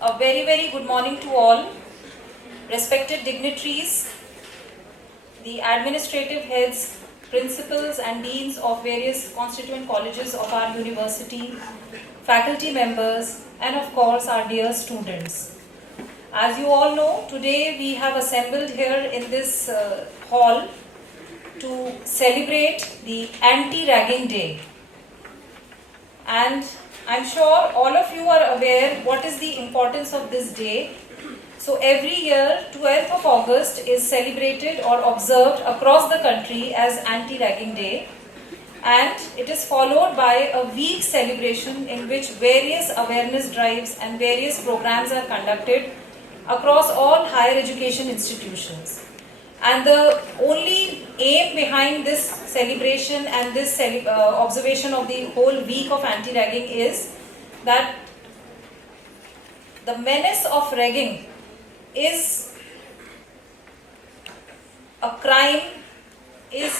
A very, very good morning to all, respected dignitaries, the administrative heads, principals and deans of various constituent colleges of our university, faculty members, and of course our dear students. As you all know, today we have assembled here in this hall to celebrate the Anti-Ragging Day. And I'm sure all of you are aware what is the importance of this day. So every year, 12th of August is celebrated or observed across the country as Anti-Ragging Day. And it is followed by a week celebration in which various awareness drives and various programs are conducted across all higher education institutions. And the only aim behind this celebration and this observation of the whole week of anti-ragging is that the menace of ragging is a crime, we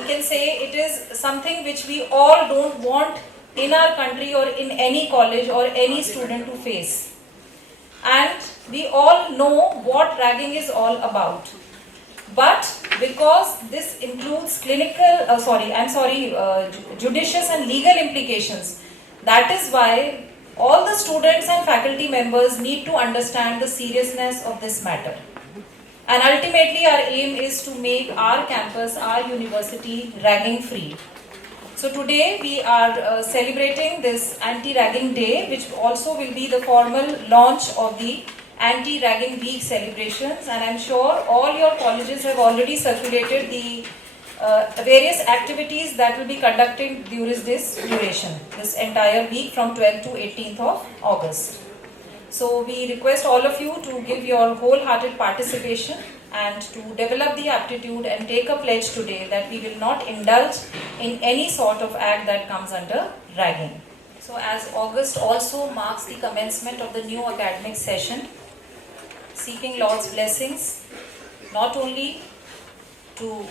can say it is something which we all don't want in our country or in any college or any student to face. And we all know what ragging is all about. But because this includes judicious and legal implications, that is why all the students and faculty members need to understand the seriousness of this matter. And ultimately our aim is to make our campus, our university ragging free. So today we are celebrating this Anti-Ragging Day, which also will be the formal launch of the Anti-Ragging Week celebrations, and I'm sure all your colleges have already circulated the various activities that will be conducted during this duration, this entire week from 12th to 18th of August. So we request all of you to give your wholehearted participation and to develop the aptitude and take a pledge today that we will not indulge in any sort of act that comes under ragging. So as August also marks the commencement of the new academic session, seeking Lord's blessings, not only to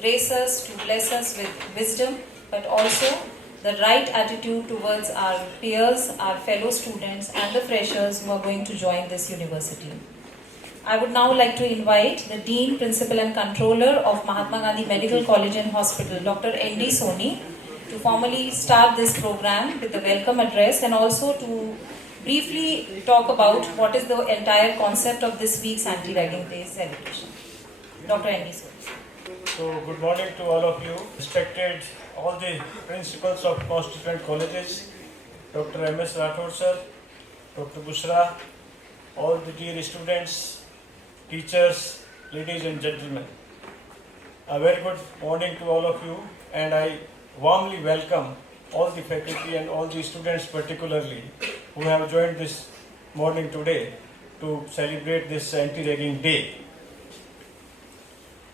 grace us, to bless us with wisdom, but also the right attitude towards our peers, our fellow students and the freshers who are going to join this university. I would now like to invite the Dean, Principal and Controller of Mahatma Gandhi Medical College and Hospital, Dr. N.D. Soni, to formally start this program with the welcome address and also to briefly talk about what is the entire concept of this week's Anti-Ragging Day celebration. Dr. N.D. Soni. So, good morning to all of you, respected all the principals of constituent colleges, Dr. M.S. Rathod sir, Dr. Bushra, all the dear students, teachers, ladies and gentlemen. A very good morning to all of you, and I warmly welcome all the faculty and all the students particularly who have joined this morning today to celebrate this Anti-Ragging Day.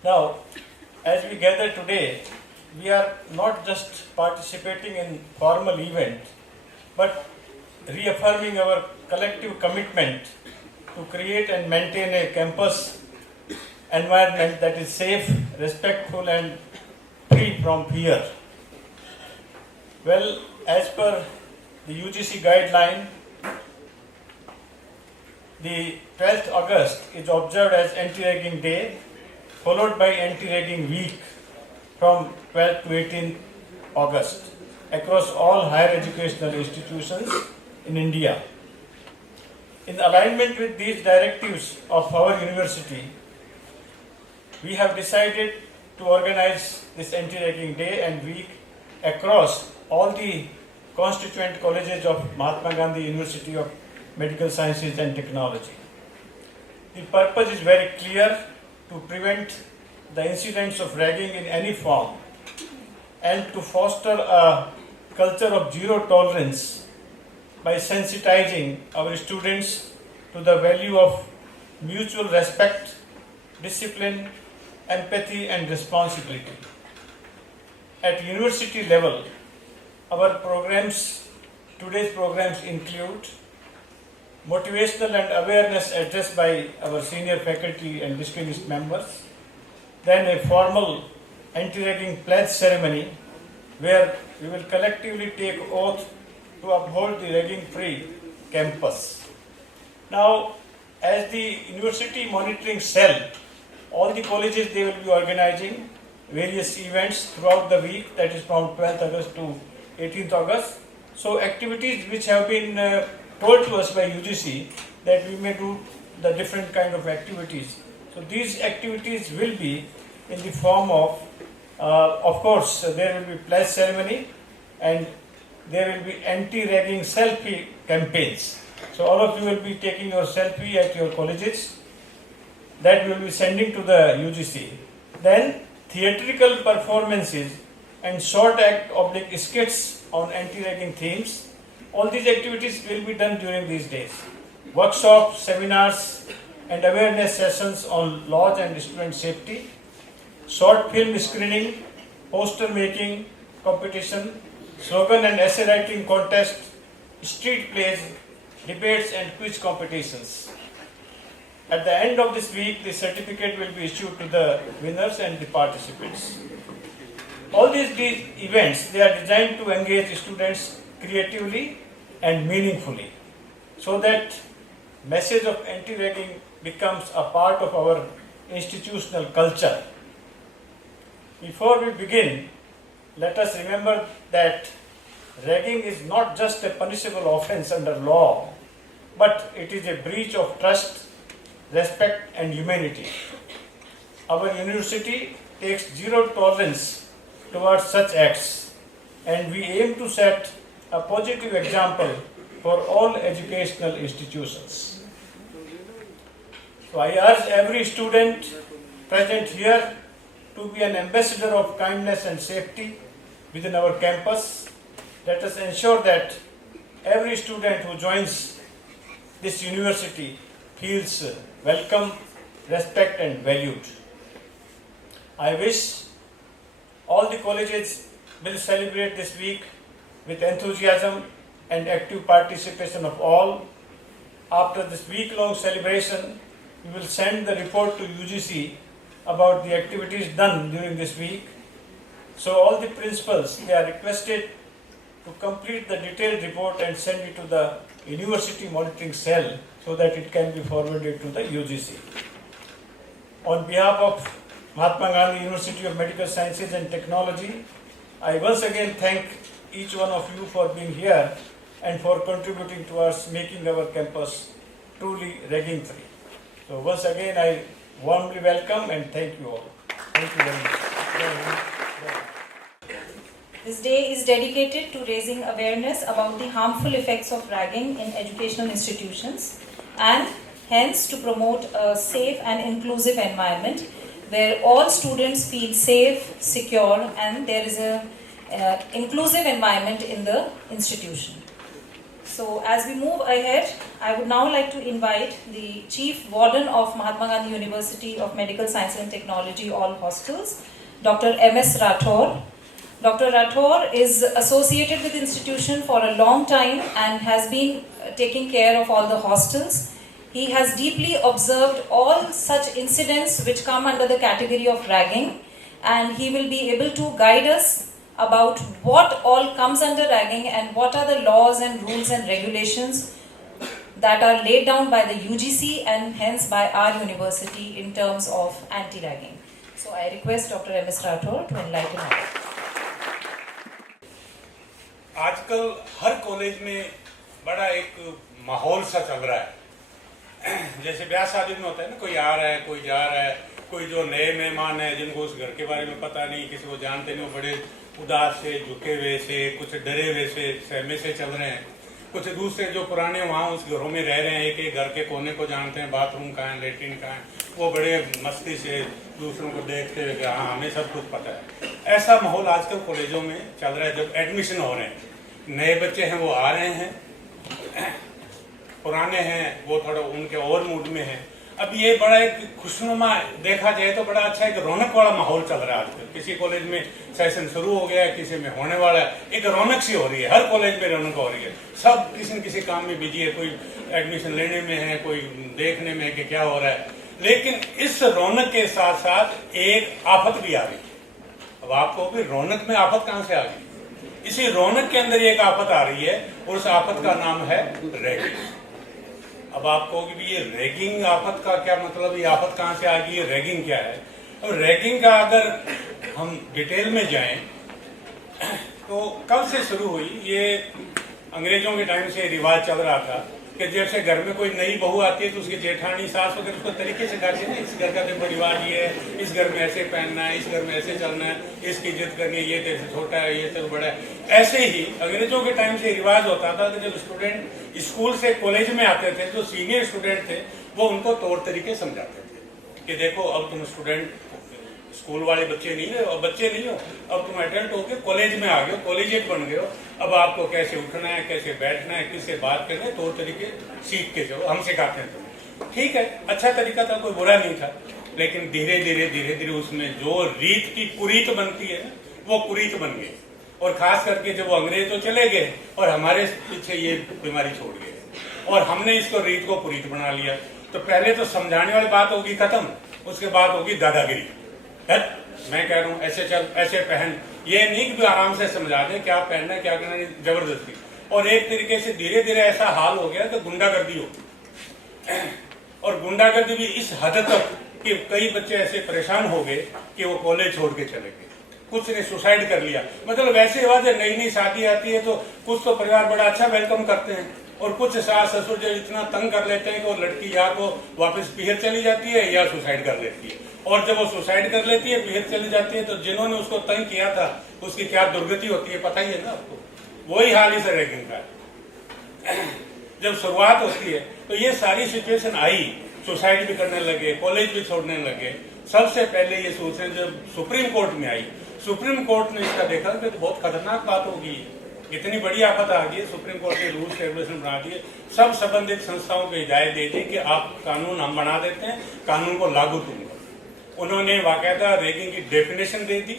Now, as we gather today, we are not just participating in formal event, but reaffirming our collective commitment to create and maintain a campus environment that is safe, respectful and free from fear. Well, as per the UGC guideline, the 12th August is observed as Anti-Ragging Day, followed by Anti-Ragging Week from 12th to 18th August across all higher educational institutions in India. In alignment with these directives of our university, we have decided to organize this Anti-Ragging Day and Week across all the constituent colleges of Mahatma Gandhi University of Medical Sciences and Technology. The purpose is very clear: to prevent the incidents of ragging in any form and to foster a culture of zero tolerance by sensitizing our students to the value of mutual respect, discipline, empathy and responsibility. At university level, today's programs include motivational and awareness address by our senior faculty and distinguished members, then a formal anti-ragging pledge ceremony where we will collectively take oath to uphold the ragging-free campus. Now, as the university monitoring cell, all the colleges, they will be organizing various events throughout the week, that is from 12th August to 18th August. So activities which have been told to us by UGC that we may do the different kind of activities. So these activities will be in the form of course, there will be pledge ceremony and there will be anti-ragging selfie campaigns. So all of you will be taking your selfie at your colleges. That we will be sending to the UGC. Then theatrical performances and short act / skits on anti-ragging themes. All these activities will be done during these days. Workshops, seminars and awareness sessions on laws and student safety. Short film screening, poster making competition, slogan and essay writing contest, street plays, debates and quiz competitions. At the end of this week, the certificate will be issued to the winners and the participants. All these events, they are designed to engage students creatively and meaningfully, so that message of anti-ragging becomes a part of our institutional culture. Before we begin, let us remember that ragging is not just a punishable offense under law, but it is a breach of trust, respect and humanity. Our university takes zero tolerance towards such acts, and we aim to set a positive example for all educational institutions. So I urge every student present here to be an ambassador of kindness and safety within our campus. Let us ensure that every student who joins this university feels welcome, respect and valued. I wish all the colleges will celebrate this week with enthusiasm and active participation of all. After this week-long celebration, we will send the report to UGC about the activities done during this week. So all the principals, they are requested to complete the detailed report and send it to the university monitoring cell so that it can be forwarded to the UGC. On behalf of Mahatma Gandhi University of Medical Sciences and Technology, I once again thank each one of you for being here and for contributing towards making our campus truly ragging free. So once again, I warmly welcome and thank you all. Thank you very much. This day is dedicated to raising awareness about the harmful effects of ragging in educational institutions and hence to promote a safe and inclusive environment where all students feel safe, secure and there is a inclusive environment in the institution. So as we move ahead, I would now like to invite the Chief Warden of Mahatma Gandhi University of Medical Science and Technology, all hostels, Dr. M.S. Rathore. Dr. Rathore is associated with the institution for a long time and has been taking care of all the hostels. He has deeply observed all such incidents which come under the category of ragging, and he will be able to guide us about what all comes under ragging and what are the laws and rules and regulations that are laid down by the UGC and hence by our university in terms of anti-ragging. So I request Dr. M.S. Rathore to enlighten us. आजकल हर college में बड़ा एक माहौल सा चल रहा है। जैसे ब्याह शादी में होता है ना, कोई आ रहा है कोई जा रहा है, कोई जो नए मेहमान है जिनको उस घर के बारे में पता नहीं, किसी को जानते नहीं, वो बड़े उदास से, झुके हुए से, कुछ डरे हुए से, सहमे से चल रहे हैं। कुछ दूसरे जो पुराने वहाँ उस घरों में रह रहे हैं, एक एक घर के कोने को जानते हैं, बाथरूम कहाँ है, लेटरिन कहाँ है, वो बड़े मस्ती से दूसरों को देखते हुए हाँ हमें सब कुछ पता है। ऐसा माहौल आजकल कॉलेजों में चल रहा है। जब एडमिशन हो रहे हैं, नए बच्चे हैं वो आ रहे हैं, पुराने हैं वो थोड़ा उनके और मूड में हैं। अब ये बड़ा एक खुशनुमा देखा जाए तो बड़ा अच्छा एक रौनक वाला माहौल चल रहा है आजकल। किसी कॉलेज में सेशन शुरू हो गया है, किसी में होने वाला है, एक रौनक सी हो रही है, हर कॉलेज में रौनक हो रही है। सब किसी न किसी काम में बिजी है, कोई एडमिशन लेने में है, कोई देखने में है कि क्या हो रहा है। लेकिन इस रौनक के साथ साथ एक आफत भी आ गई। अब आपको भी रौनक में आफत कहाँ से आ गई? इसी रौनक के अंदर एक आफत आ रही है और उस आफत का नाम है रैगिंग। अब आप कहोगे भी ये रैगिंग आफत का क्या मतलब, ये आफत कहाँ से आ गई, ये रैगिंग क्या है? और रैगिंग का अगर हम डिटेल में जाएं तो कब से शुरू हुई? ये अंग्रेजों के टाइम से रिवाज चल रहा था कि जैसे घर में कोई नई बहू आती है तो उसकी जेठानी सास वगैरह उसको तरीके से सिखाती है ना, इस घर का देखो रिवाज ये है, इस घर में ऐसे पहनना है, इस घर में ऐसे चलना है, इसकी इज्जत करनी है, ये तेरे से छोटा है, ये तेरे बड़ा है। ऐसे ही अंग्रेजों के टाइम से रिवाज होता था कि जब स्टूडेंट स्कूल से कॉलेज में आते थे, जो सीनियर स्टूडेंट थे वो उनको तौर तरीके समझाते थे कि देखो अब तुम स्टूडेंट स्कूल वाले बच्चे नहीं हो, अब बच्चे नहीं हो, अब तुम एडल्ट हो गए, कॉलेज में आ गए हो, कॉलेजिएट बन गए हो, अब आपको कैसे उठना है, कैसे बैठना है, किससे बात करना है, तौर तरीके सीख के जाओ, हम सिखाते हैं तुम्हें। ठीक है, अच्छा तरीका था, कोई बुरा नहीं था, लेकिन धीरे धीरे उसमें जो रीत की कुरीत बनती है वो कुरीत बन गई। और खास करके जब वो अंग्रेज तो चले गए और हमारे पीछे ये बीमारी छोड़ गए और हमने इसको रीत को कुरीत बना लिया। तो पहले तो समझाने वाली बात होगी खत्म, उसके बाद होगी दादागिरी। मैं कह रहा हूँ ऐसे चल, ऐसे पहन, ये नहीं कि आराम से समझा दे क्या पहनना है क्या करना है, जबरदस्ती। और एक तरीके से धीरे धीरे ऐसा हाल हो गया कि गुंडागर्दी हो, और गुंडागर्दी भी इस हद तक कि कई बच्चे ऐसे परेशान हो गए कि वो कॉलेज छोड़ के चले गए, कुछ ने सुसाइड कर लिया। मतलब वैसे हुआ जब नई नई शादी आती है तो कुछ तो परिवार बड़ा अच्छा वेलकम करते हैं और कुछ सास ससुर जो इतना तंग कर लेते हैं कि वो लड़की या तो वापस पीहर चली जाती है या सुसाइड कर लेती है। और जब वो सुसाइड कर लेती है, पीहर चली जाती है, तो जिन्होंने उसको तंग किया था उसकी क्या दुर्गति होती है पता ही है ना आपको। वही हाल इस रैगिंग का जब शुरुआत होती है तो ये सारी सिचुएशन आई, सुसाइड भी करने लगे, कॉलेज भी छोड़ने लगे। सबसे पहले ये सोचने जब सुप्रीम कोर्ट में आई, सुप्रीम कोर्ट ने इसका देखा कि बहुत खतरनाक बात होगी, इतनी बड़ी आफत आ गई। सुप्रीम कोर्ट ने रूल्स रेगुलेशन बना दिए, सब संबंधित संस्थाओं को हिदायत दे दी कि आप कानून हम बना देते हैं, कानून को लागू तुम करो। उन्होंने वाकायदा रैगिंग की डेफिनेशन दे दी,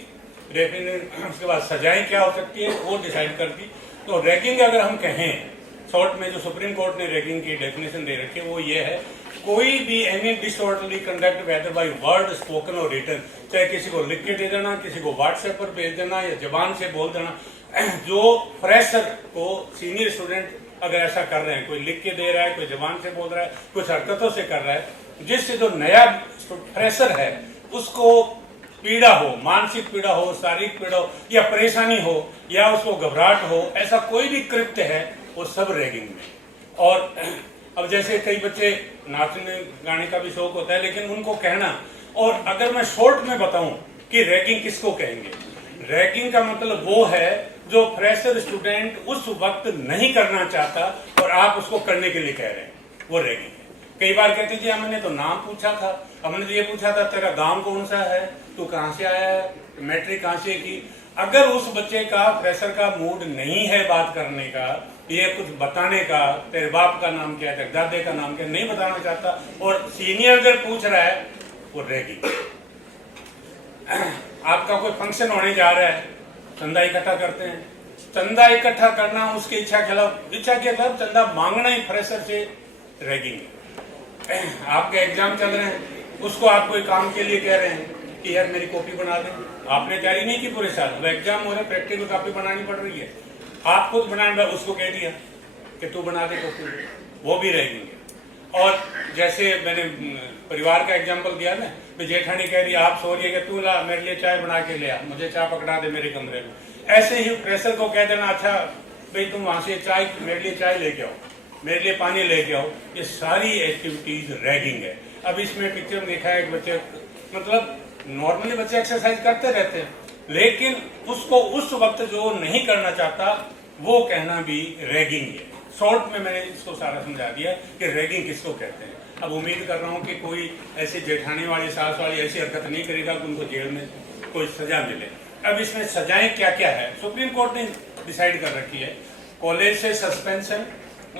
उसके बाद सजाएं क्या हो सकती है वो डिसाइड कर दी। तो रैगिंग अगर हम कहें शॉर्ट में, जो सुप्रीम कोर्ट ने रैगिंग की डेफिनेशन दे रखी है वो ये है, कोई भी any disorderly conduct whether by word spoken और रिटन, चाहे किसी को लिख के दे देना, किसी को व्हाट्सएप पर भेज देना या जबान से बोल देना, जो फ्रेशर को सीनियर स्टूडेंट अगर ऐसा कर रहे हैं, कोई लिख के दे रहा है, कोई जबान से बोल रहा है, कुछ हरकतों से कर रहा है, जिससे जो नया फ्रेशर है उसको पीड़ा हो, मानसिक पीड़ा हो, शारीरिक पीड़ा हो या परेशानी हो या उसको घबराहट हो, ऐसा कोई भी कृत्य है वो सब रैगिंग में। और अब जैसे कई बच्चे नाचने गाने का भी शौक होता है, लेकिन उनको कहना, और अगर मैं शॉर्ट में बताऊं कि रैगिंग किसको कहेंगे, रैगिंग का मतलब वो है जो फ्रेशर स्टूडेंट उस वक्त नहीं करना चाहता और आप उसको करने के लिए कह रहे हैं, वो रैगिंग है। कई बार कहते जी हमने तो नाम पूछा था, हमने तो ये पूछा था तेरा गांव कौन सा है, तू कहाँ से आया है, मैट्रिक कहाँ से की। अगर उस बच्चे का फ्रेशर का मूड नहीं है बात करने का, ये कुछ बताने का, तेरे बाप का नाम क्या है, तेरे दादे का नाम क्या, नहीं बताना चाहता और सीनियर अगर पूछ रहा है, वो रैगिंग। आपका कोई फंक्शन होने जा रहा है, चंदा इकट्ठा करते हैं, चंदा इकट्ठा करना उसकी इच्छा के खिलाफ चंदा मांगना ही फ्रेशर से रैगिंग है। आपके एग्जाम चल रहे हैं, उसको आप कोई काम के लिए कह रहे हैं कि यार मेरी कॉपी बना दे, आपने तैयारी नहीं की पूरे साल, वो एग्जाम हो रहे, प्रैक्टिकल कॉपी बनानी पड़ रही है, आप खुद बनाने, उसको कह दिया कि तू बना दे कॉपी, वो भी रहेंगे। और जैसे मैंने परिवार का एग्जाम्पल दिया ना, जेठानी कह रही आप सो रही है कि तू ला मेरे लिए चाय बना के ले आ, मुझे चाय पकड़ा दे मेरे कमरे में। ऐसे ही प्रेशर को कह देना, अच्छा भाई तुम वहां से चाय, मेरे लिए चाय लेके आओ, मेरे लिए पानी लेके आओ, ये सारी एक्टिविटीज रैगिंग है। अब इसमें पिक्चर में देखा है एक बच्चे, मतलब नॉर्मली बच्चे एक्सरसाइज करते रहते हैं, लेकिन उसको उस वक्त जो नहीं करना चाहता वो कहना भी रैगिंग है। शॉर्ट में मैंने इसको सारा समझा दिया कि रैगिंग किसको कहते हैं। अब उम्मीद कर रहा हूँ कि कोई ऐसी जेठानी वाली, सास वाली ऐसी हरकत नहीं करेगा कि उनको जेल में कोई सजा मिले। अब इसमें सजाएं क्या क्या है, सुप्रीम कोर्ट ने डिसाइड कर रखी है। कॉलेज से सस्पेंशन,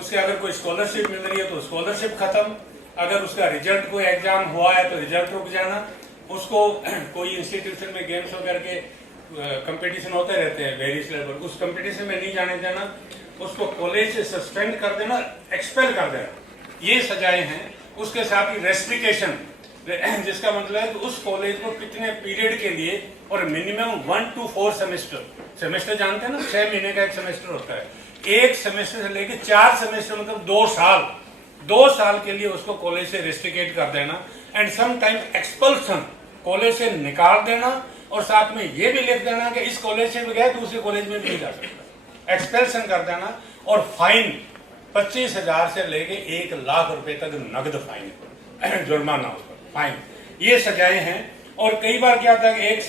उसके अगर कोई स्कॉलरशिप मिल रही है तो स्कॉलरशिप खत्म, अगर उसका रिजल्ट कोई एग्जाम हुआ है तो रिजल्ट रुक जाना, उसको कोई इंस्टीट्यूशन में गेम्स वगैरह के कंपटीशन होते रहते हैं वेरियस लेवल, उस कंपटीशन में नहीं जाने देना, उसको कॉलेज से सस्पेंड कर देना, एक्सपेल कर देना, ये सजाएं हैं। उसके साथ ही रेस्ट्रिक्शन, जिसका मतलब है कि उस कॉलेज को कितने पीरियड के लिए, और मिनिमम 1 to 4 सेमेस्टर जानते हैं ना, 6 महीने का एक सेमेस्टर होता है, एक सेमेस्टर से लेके 4 सेमेस्टर मतलब 2 साल के लिए उसको कॉलेज से रेस्ट्रिकेट कर देना, and some time expulsion, college से निकाल देना, और साथ में ये भी लिख देना कि इस कॉलेज से भी गए दूसरे कॉलेज में भी नहीं जा सकता, एक्सपेल्सन कर देना, और फाइन 25,000 से लेके 1 लाख रुपए तक नगद फाइन, जुर्माना उस पर फाइन, ये सजाएं हैं। और कई बार क्या होता है कि एक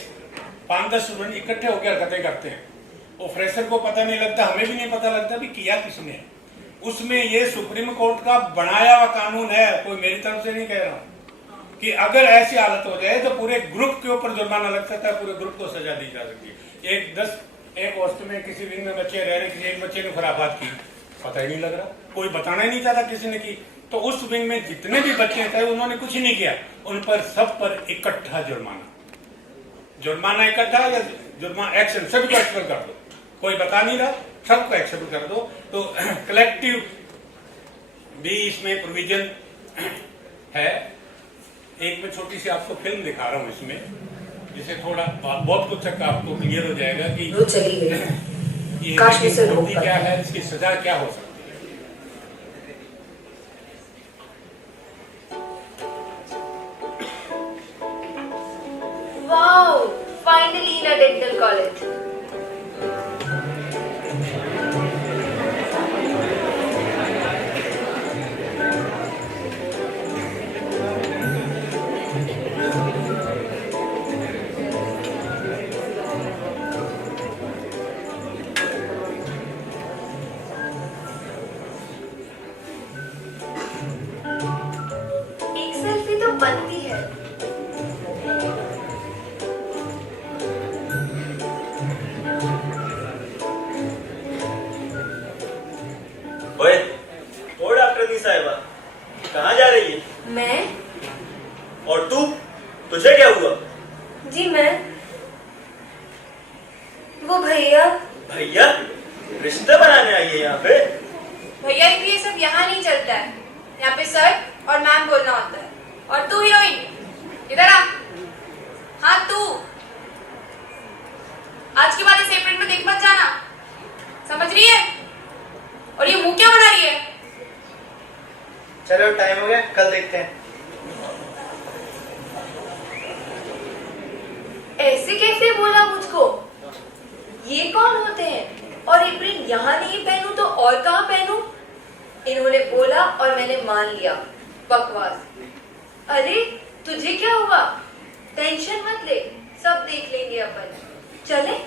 5-10 स्टूडेंट इकट्ठे होकर हरकतें करते हैं, वो फ्रेशर को पता नहीं लगता, हमें भी नहीं पता लगता भी किया किसने। उसमें ये सुप्रीम कोर्ट का बनाया हुआ कानून है, कोई मेरी तरफ से नहीं कह रहा हूं, कि अगर ऐसी हालत हो जाए तो पूरे ग्रुप के ऊपर जुर्माना लग सकता है, पूरे ग्रुप को सजा दी जा सकती है। एक हॉस्टल में किसी विंग में बच्चे रह रहे, किसी एक बच्चे ने खुराफात की, पता ही नहीं लग रहा, कोई बताना ही नहीं चाहता किसी ने की, तो उस विंग में जितने भी बच्चे थे उन्होंने कुछ ही नहीं किया, उन पर सब पर इकट्ठा जुर्माना इकट्ठा, या जुर्माना एक्शन, सभी को एक्सेप्ट कर दो, कोई बता नहीं रहा, सबको एक्सेप्ट कर दो। तो कलेक्टिव भी इसमें प्रोविजन है। एक मैं छोटी सी आपको फिल्म दिखा रहा हूँ इसमें, जिसे थोड़ा बहुत कुछ तक आपको क्लियर हो जाएगा कि वो चली गई, ये काश इसे रोक कर। क्या है, इसकी सजा क्या हो सकती है। Wow! Finally in a dental college. एक सेल्फी तो बनती है। ओए, ओ डॉक्टरनी साहिबा, कहाँ जा रही है? मैं? और तू, तुझे क्या हुआ? जी मैं। वो भैया। भैया, रिश्ते बनाने आई है यहाँ पे? भैया के लिए सब यहाँ नहीं चलता है, यहाँ पे सर और मैम बोलना होता है। और तू हीरोइन, इधर आ। हाँ तू, आज के बाद इस एप्रिल में देख मत जाना, समझ रही है? और ये मुंह क्या बना रही है? चलो टाइम हो गया, कल देखते हैं। ऐसे कैसे बोला मुझको? ये कौन होते हैं? और एप्रिल यहाँ नहीं पहनूं तो और कहाँ पहनूं? इन्होंने बोला और मैंने मान लिया। बकवास। अरे तुझे क्या हुआ? टेंशन मत ले, सब देख लेंगे अपन। चले?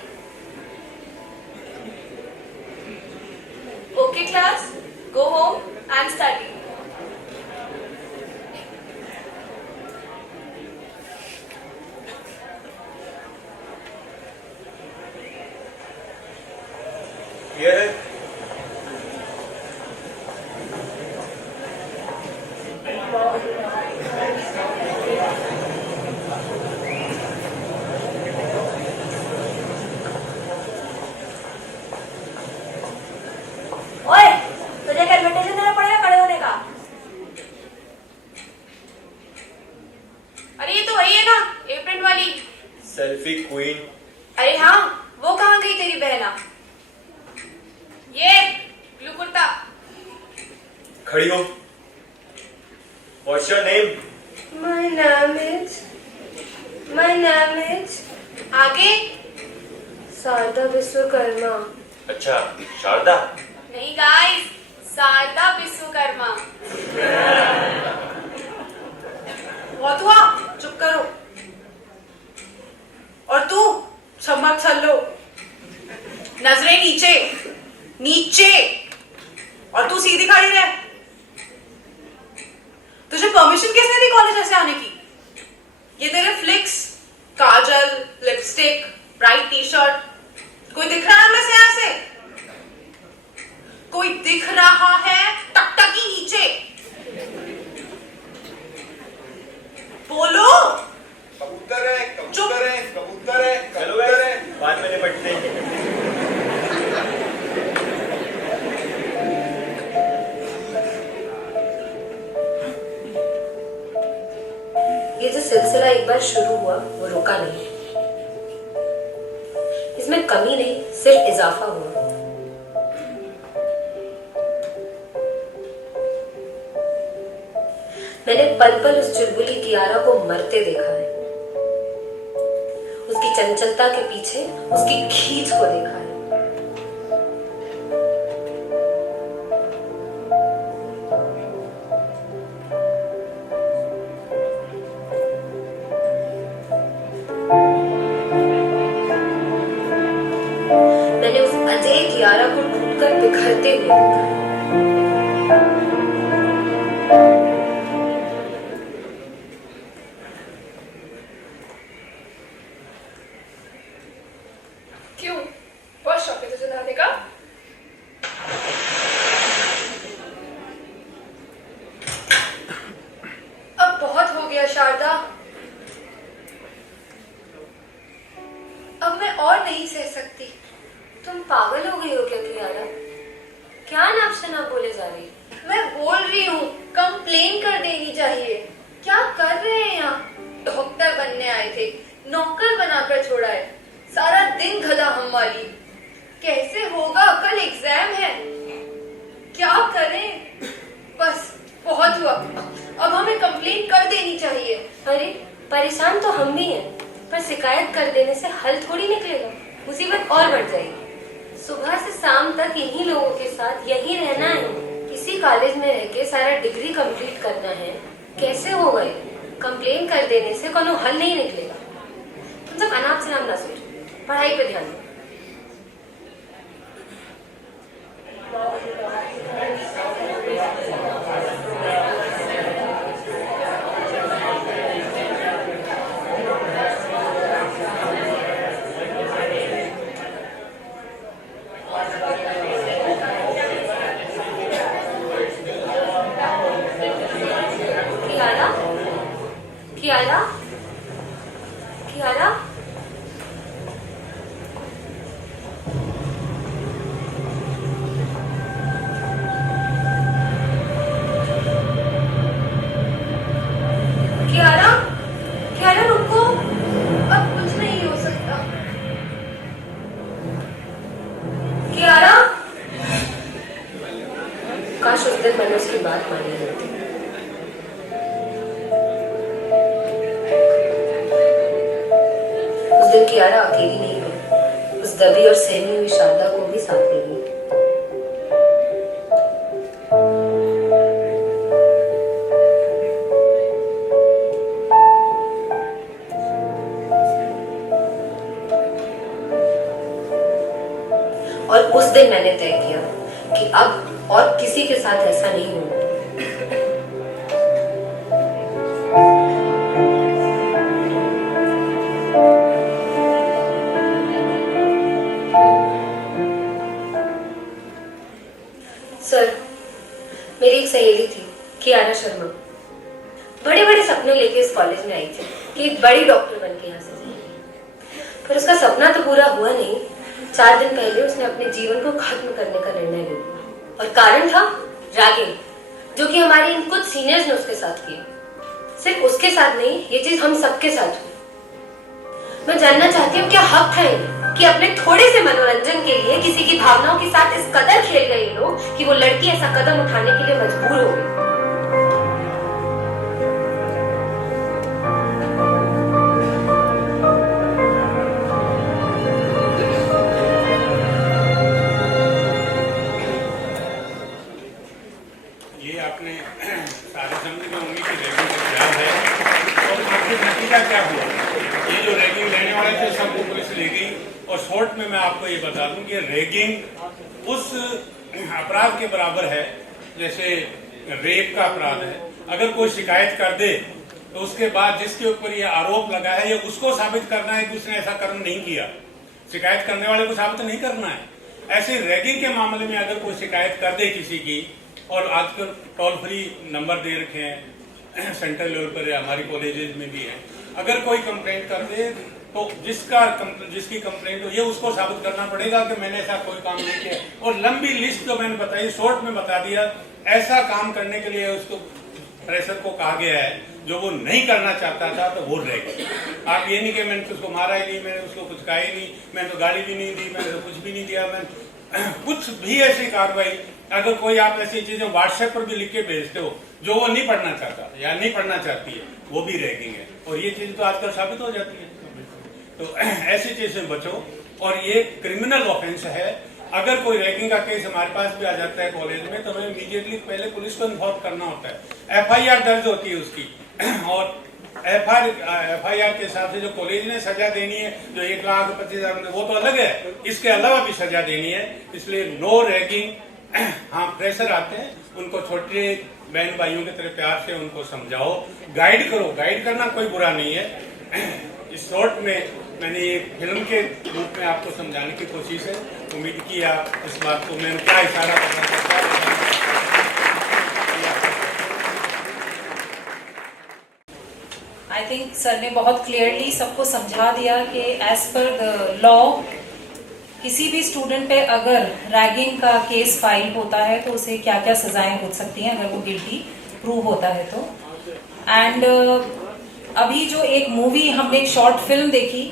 Okay class, go home and study. ये है। ओए, तुझे क्या इनविटेशन देना पड़ेगा खड़े होने का? अरे ये तो वही है ना, एप्रिल वाली। Selfie queen. अरे हाँ, वो कहाँ गई तेरी बहना? ये ब्लू कुर्ता। खड़ी हो। What's your name? My name is आगे? शारदा विश्वकर्मा। अच्छा, शारदा। नहीं गाइस, शारदा विश्वकर्मा। बहुत हुआ, चुप करो। और तू सब मत छल्लो, नजरें नीचे नीचे, और तू सीधी खड़ी रह। तुझे परमिशन किसने दी कॉलेज ऐसे आने की? ये तेरे फ्लिक्स, काजल, लिपस्टिक, ब्राइट टी शर्ट, कोई दिख रहा है हमें से यहाँ से? कोई दिख रहा है? टकटकी नीचे बोलो। कबूतर है, चुप। कबूतर है, कबूतर है, चलो कबूतर गाइस, है। बाद में निपटते हैं। सिलसिला एक बार शुरू हुआ वो रुका नहीं। इसमें कमी नहीं, सिर्फ इजाफा हुआ। मैंने पल पल उस चुलबुली कियारा को मरते देखा है, उसकी चंचलता के पीछे उसकी खींच को देखा है। मैंने उस अजय कियारा को टूटकर बिखरते हुए देखा है। क्यों? बहुत शौक है तुझे नहाने का? अब बहुत हो गया शारदा, अब मैं और नहीं सह सकती। तुम पागल हो गई हो क्या कियारा? क्या नाप से ना बोले जा रही? मैं बोल रही हूँ, कंप्लेन कर देनी चाहिए। क्या कर रहे हैं यहाँ? डॉक्टर बनने आए थे, नौकर बनाकर छोड़ा है, सारा दिन गधा हम वाली। कैसे होगा? कल एग्जाम है, क्या करें? बस बहुत हुआ, अब हमें कंप्लेन कर देनी चाहिए। अरे परेशान तो हम भी हैं, पर शिकायत कर देने से हल थोड़ी निकलेगा, मुसीबत और बढ़ जाएगी। सुबह से शाम तक इन्हीं लोगों के साथ यहीं रहना है, इसी कॉलेज में रह के सारा डिग्री कंप्लीट करना है। कैसे होगा ये? कंप्लेन कर देने से कोनो हल नहीं निकलेगा। तुम सब अनाप शनाप ना सोचो, पढ़ाई पे ध्यान दो। कियारा, कियारा, कियारा, कियारा, कियारा रुको। अब कुछ नहीं हो सकता। कियारा, काश उस दिन मैंने उसकी बात मानी होती। उस दिन कियारा अकेली नहीं हुई, उस दबी और सहमी हुई शारदा को भी साथ ले गई। और उस दिन मैंने तय किया कि अब और किसी के साथ ऐसा नहीं होगा। सर, मेरी एक सहेली थी कियारा शर्मा, बड़े बड़े सपने लेके इस कॉलेज में आई थी कि एक बड़ी डॉक्टर बन के यहाँ से जाएगी। पर उसका सपना तो पूरा हुआ नहीं। 4 दिन पहले उसने अपने जीवन को खत्म करने का निर्णय ले लिया, और कारण था रैगिंग, जो कि हमारे इन कुछ सीनियर्स ने उसके साथ किया। सिर्फ उसके साथ नहीं, ये चीज हम सबके साथ हुई। मैं जानना चाहती हूँ क्या हक था इन्हें कि अपने थोड़े से मनोरंजन के लिए किसी की भावनाओं के साथ इस कदर खेल गए ये लोग कि वो लड़की ऐसा कदम उठाने के लिए मजबूर हो गई। ये आपने सारे समझ में होंगे कि रैगिंग का क्या है और आखिर नतीजा क्या हुआ। ये जो रैगिंग लेने वाले थे सबको पुलिस ले गई। और शॉर्ट में मैं आपको ये बता दूं कि रैगिंग उस अपराध के बराबर है जैसे रेप का अपराध है। अगर कोई शिकायत कर दे तो उसके बाद जिसके ऊपर ये आरोप लगा है ये उसको साबित करना है कि उसने ऐसा कर्म नहीं किया। शिकायत करने वाले को साबित नहीं करना है। ऐसे रैगिंग के मामले में अगर कोई शिकायत कर दे किसी की, और आजकल टोल फ्री नंबर दे रखे हैं सेंट्रल लेवल पर, हमारी कॉलेजेस में भी है, अगर कोई कंप्लेंट कर दे तो जिसकी कंप्लेंट हो ये उसको साबित करना पड़ेगा कि मैंने ऐसा कोई काम नहीं किया। और लंबी लिस्ट जो मैंने बताई शॉर्ट में बता दिया। ऐसा काम करने के लिए उसको प्रेशर को कहा गया है जो वो नहीं करना चाहता था तो वो रह गया। आप ये नहीं कि मैंने तो उसको मारा ही नहीं, मैंने उसको कुछ कहा ही नहीं, मैंने तो गाली भी नहीं दी, मैंने तो कुछ भी नहीं दिया, मैंने कुछ भी ऐसी कार्रवाई, अगर कोई आप ऐसी चीजें व्हाट्सएप पर भी लिख के भेजते हो जो वो नहीं पढ़ना चाहता या नहीं पढ़ना चाहती है, वो भी रैगिंग है। और ये चीज तो आजकल साबित हो जाती है। तो ऐसी चीज से बचो। और ये क्रिमिनल ऑफेंस है। अगर कोई रैगिंग का केस हमारे पास भी आ जाता है कॉलेज में, तो हमें इमीडिएटली पहले पुलिस को इन्फॉर्म करना होता है, FIR दर्ज होती है उसकी, और FIR के हिसाब से जो कॉलेज ने सजा देनी है, जो 1,25,000, वो तो अलग है, इसके अलावा भी सजा देनी है। इसलिए नो रैगिंग। हाँ, प्रेशर आते हैं, उनको छोटे बहन भाइयों की तरह प्यार से उनको समझाओ, गाइड करो। गाइड करना कोई बुरा नहीं है। इस शॉर्ट में मैंने ये फिल्म के रूप में आपको समझाने की कोशिश है। उम्मीद की आप इस बात को मैंने क्या इशारा करना चाहता हूँ। आई थिंक सर ने बहुत क्लियरली सबको समझा दिया कि एज पर द लॉ किसी भी स्टूडेंट पे अगर रैगिंग का केस फाइल होता है तो उसे क्या क्या सजाएं हो सकती हैं अगर वो गिल्टी प्रूव होता है तो। एंड अभी जो एक मूवी हमने एक शॉर्ट फिल्म देखी,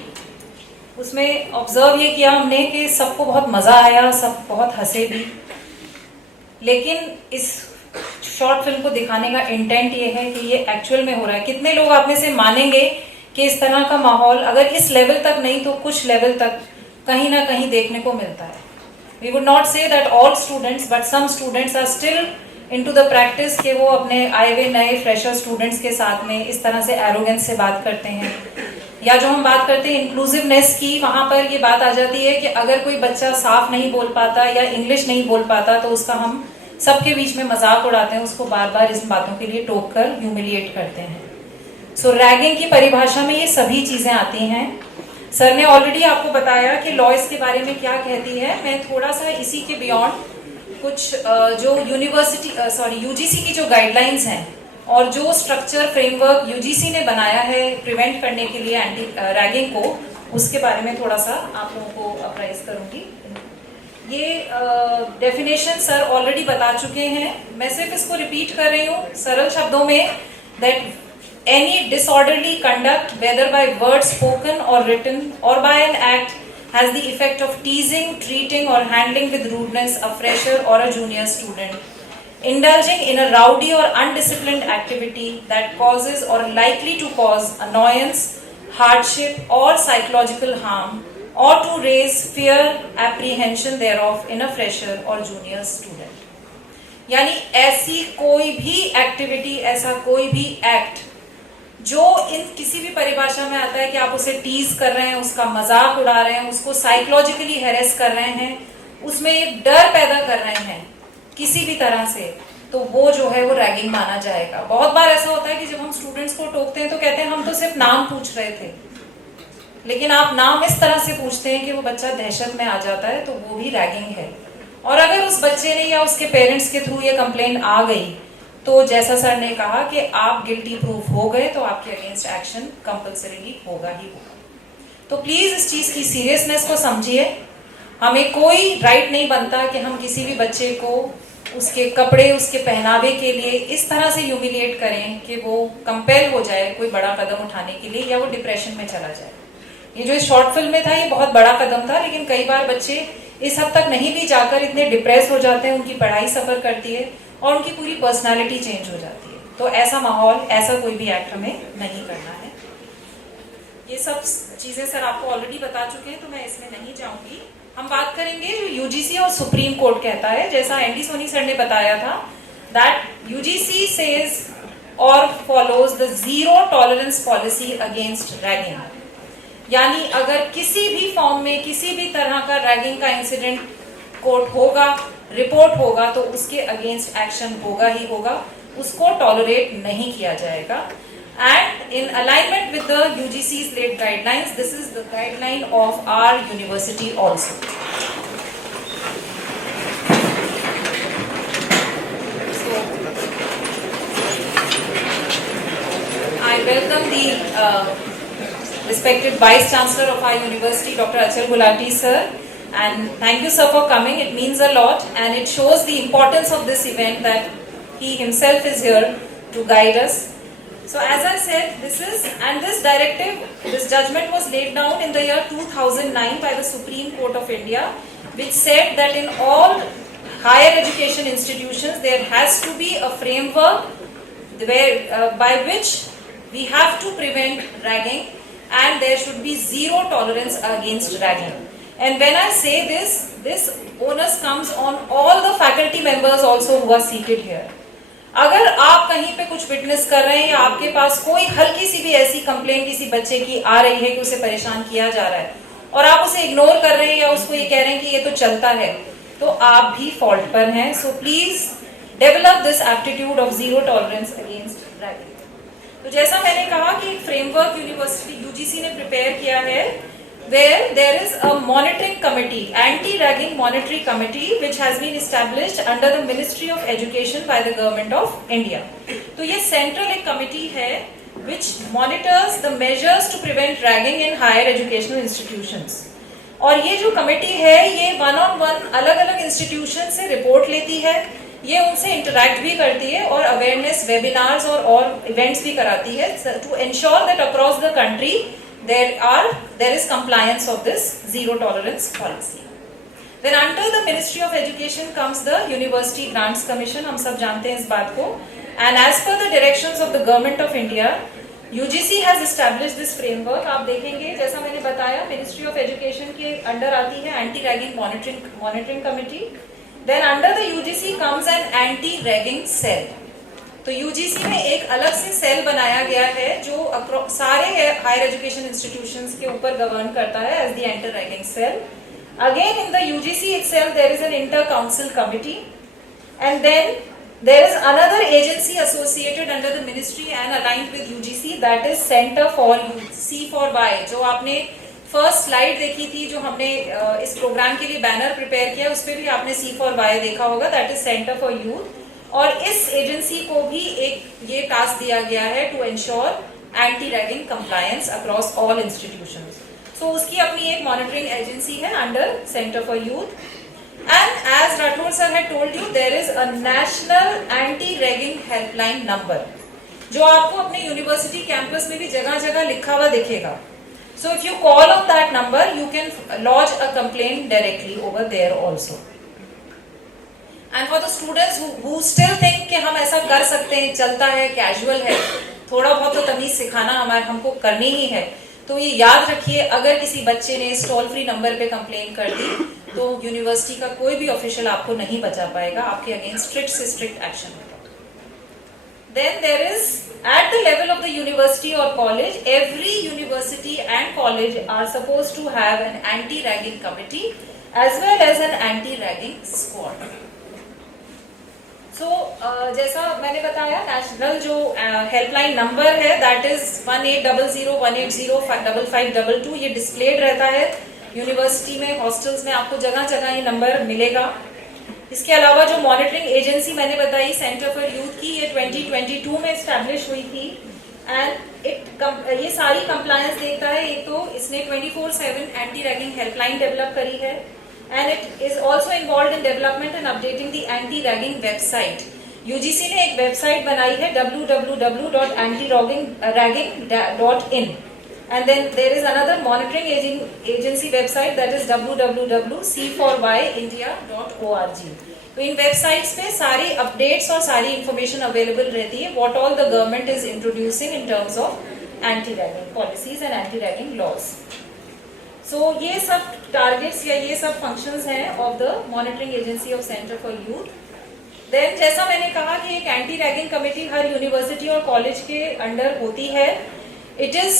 उसमें ऑब्जर्व ये किया हमने कि सबको बहुत मजा आया, सब बहुत हंसे भी, लेकिन इस शॉर्ट फिल्म को दिखाने का इंटेंट ये है कि ये एक्चुअल में हो रहा है। कितने लोग आप में से मानेंगे कि इस तरह का माहौल अगर इस लेवल तक नहीं तो कुछ लेवल तक कहीं ना कहीं देखने को मिलता है। We would not say that all students, but some students are still into the practice के वो अपने आए हुए नए फ्रेशर स्टूडेंट्स के साथ में इस तरह से एरोगेंस से बात करते हैं। या जो हम बात करते हैं इंक्लूसिवनेस की, वहां पर ये बात आ जाती है कि अगर कोई बच्चा साफ नहीं बोल पाता या इंग्लिश नहीं बोल पाता तो उसका हम सबके बीच में मजाक उड़ाते हैं, उसको बार बार इस बातों के लिए टोक कर ह्यूमिलिएट करते हैं। सो रैगिंग की परिभाषा में ये सभी चीजें आती हैं। सर ने ऑलरेडी आपको बताया कि लॉ इसके बारे में क्या कहती है। मैं थोड़ा सा इसी के बियॉन्ड कुछ जो यूजीसी की जो गाइडलाइंस हैं और जो स्ट्रक्चर फ्रेमवर्क यूजीसी ने बनाया है प्रिवेंट करने के लिए एंटी रैगिंग को, उसके बारे में थोड़ा सा आप लोगों को अप्राइज करूंगी। ये डेफिनेशन सर ऑलरेडी बता चुके हैं, मैं सिर्फ इसको रिपीट कर रही हूँ सरल शब्दों में। That any disorderly conduct, whether by words spoken or written or by an act, has the effect of teasing, treating or handling with rudeness a fresher or a junior student, indulging in a rowdy or undisciplined activity that causes or likely to cause annoyance, hardship or psychological harm, or to raise fear, apprehension thereof in a fresher or junior student. यानी ऐसी कोई भी activity, ऐसा कोई भी act जो इन किसी भी परिभाषा में आता है कि आप उसे टीज कर रहे हैं, उसका मजाक उड़ा रहे हैं, उसको साइकोलॉजिकली हैरेस कर रहे हैं, उसमें एक डर पैदा कर रहे हैं किसी भी तरह से, तो वो जो है वो रैगिंग माना जाएगा। बहुत बार ऐसा होता है कि जब हम स्टूडेंट्स को टोकते हैं तो कहते हैं हम तो सिर्फ नाम पूछ रहे थे, लेकिन आप नाम इस तरह से पूछते हैं कि वो बच्चा दहशत में आ जाता है, तो वो भी रैगिंग है। और अगर उस बच्चे ने या उसके पेरेंट्स के थ्रू ये कंप्लेन आ गई तो जैसा सर ने कहा कि आप गिल्टी प्रूफ हो गए तो आपके अगेंस्ट एक्शन कंपल्सरीली होगा ही होगा। तो प्लीज इस चीज की सीरियसनेस को समझिए। हमें कोई राइट नहीं बनता कि हम किसी भी बच्चे को उसके कपड़े, उसके पहनावे के लिए इस तरह से ह्यूमिलिएट करें कि वो कंपेल हो जाए कोई बड़ा कदम उठाने के लिए या वो डिप्रेशन में चला जाए। ये जो इस शॉर्ट फिल्म में था ये बहुत बड़ा कदम था, लेकिन कई बार बच्चे इस हद तक नहीं भी जाकर इतने डिप्रेस हो जाते हैं, उनकी पढ़ाई सफर करती है और उनकी पूरी पर्सनालिटी चेंज हो जाती है। तो ऐसा माहौल, ऐसा कोई भी एक्ट हमें नहीं करना है। ये सब चीजें सर आपको ऑलरेडी बता चुके हैं तो मैं इसमें नहीं जाऊंगी। हम बात करेंगे जो यूजीसी और सुप्रीम कोर्ट कहता है, जैसा एनडी सोनी सर ने बताया था, दैट यूजीसी सेज और follows the zero tolerance policy against ragging. यानी अगर किसी भी फॉर्म में किसी भी तरह का रैगिंग का इंसिडेंट कोर्ट होगा, रिपोर्ट होगा, तो उसके अगेंस्ट एक्शन होगा ही होगा, उसको टॉलरेट नहीं किया जाएगा। And in alignment with the UGC's late guidelines, this is the guideline of our university also. So I welcome the respected Vice Chancellor of our university, Dr. Achal Gulati sir. And thank you sir for coming. It means a lot and it shows the importance of this event that he himself is here to guide us. So as I said, this directive, this judgment was laid down in the year 2009 by the Supreme Court of India, which said that in all higher education institutions there has to be a framework by which we have to prevent ragging, and there should be zero tolerance against ragging. And when I say this onus comes on all the faculty members also who are seated here. अगर आप कहीं पे कुछ witness कर रहे हैं या आपके पास कोई हल्की सी भी ऐसी कंप्लेन किसी बच्चे की आ रही है कि उसे परेशान किया जा रहा है और आप उसे इग्नोर कर रहे हैं या उसको ये कह रहे हैं कि ये तो चलता है, तो आप भी फॉल्ट पर हैं. So please develop this aptitude of zero tolerance against ragging. तो जैसा मैंने कहा कि एक फ्रेमवर्क यूनिवर्सिटी यूजीसी ने प्रिपेयर किया है, where there is a monitoring committee, anti-ragging monitoring committee, which has been established under the Ministry of Education by the Government of India. तो ये central एक committee है which monitors the measures to prevent ragging in higher educational institutions. और ये जो committee है ये one-on-one अलग-अलग institution से report लेती है, ये उनसे interact भी करती है और awareness webinars और events भी कराती है to ensure that across the country there is compliance of this zero tolerance policy. Then under the Ministry of Education comes the University Grants Commission. हम सब जानते हैं इस बात को. And as per the directions of the Government of India, UGC has established this framework. आप देखेंगे जैसा मैंने बताया Ministry of Education के अंडर आती है Anti-Ragging Monitoring Committee. Then under the UGC comes an Anti-Ragging Cell. तो यूजीसी में एक अलग से सेल बनाया गया है जो सारे हायर एजुकेशन इंस्टीट्यूशंस के ऊपर गवर्न करता है as the anti ragging cell. Again in the UGC itself there is an inter council committee, and then there is another agency associated under the ministry and aligned with UGC, that is centre for youth, C4Y. जो आपने first slide देखी थी जो हमने इस programme के लिए banner prepare किया, उस पर भी आपने C4Y देखा होगा, that is centre for youth. और इस एजेंसी को भी एक ये टास्क दिया गया है to ensure anti ragging compliance across all institutions. So उसकी अपनी एक मॉनिटरिंग एजेंसी है under centre for youth. And as Rathore sir had told you, there is a national anti ragging helpline number जो आपको अपने यूनिवर्सिटी कैंपस में भी जगह जगह लिखा हुआ दिखेगा. So if you call on that number you can launch a complaint directly over there also. And for the students who still think कि हम ऐसा कर सकते हैं, चलता है, कैजुअल है, थोड़ा बहुत तो तमीज सिखाना हमको करनी ही है, तो ये याद रखिए अगर किसी बच्चे ने इस टोल फ्री नंबर पे कंप्लेन कर दी तो यूनिवर्सिटी का कोई भी ऑफिशियल आपको नहीं बचा पाएगा, आपके अगेंस्ट स्ट्रिक्ट से स्ट्रिक्ट एक्शन होगा. Then there is at the level of the university or college, every university and college are supposed to have an anti-ragging committee as well as an anti-ragging squad. जैसा मैंने बताया national जो helpline number है that is 1800-180-5522. ये displayed रहता है university में, hostels में आपको जगह जगह ये नंबर मिलेगा. इसके अलावा जो मॉनिटरिंग एजेंसी मैंने बताई सेंटर फॉर यूथ की, ये 2022 में एस्टैब्लिश हुई थी एंड ये सारी कंप्लायंस देखता है. एक तो इसने 24/7 एंटी रैगिंग हेल्पलाइन डेवलप करी है and it is also involved in development and updating the anti-ragging website. UGC ने एक वेबसाइट बनाई है www.antiragging.in, and then there is another monitoring agency website that is www.c4yindia.org. तो इन वेबसाइट्स पे सारी updates और सारी इंफॉर्मेशन अवेलेबल रहती है what all the government is introducing in terms of anti-ragging policies and anti-ragging laws. So ये सब targets या ये सब फंक्शंस हैं of the monitoring agency of centre for youth. Then जैसा मैंने कहा कि एक एंटी रैगिंग कमेटी हर यूनिवर्सिटी और कॉलेज के अंडर होती है. इट इज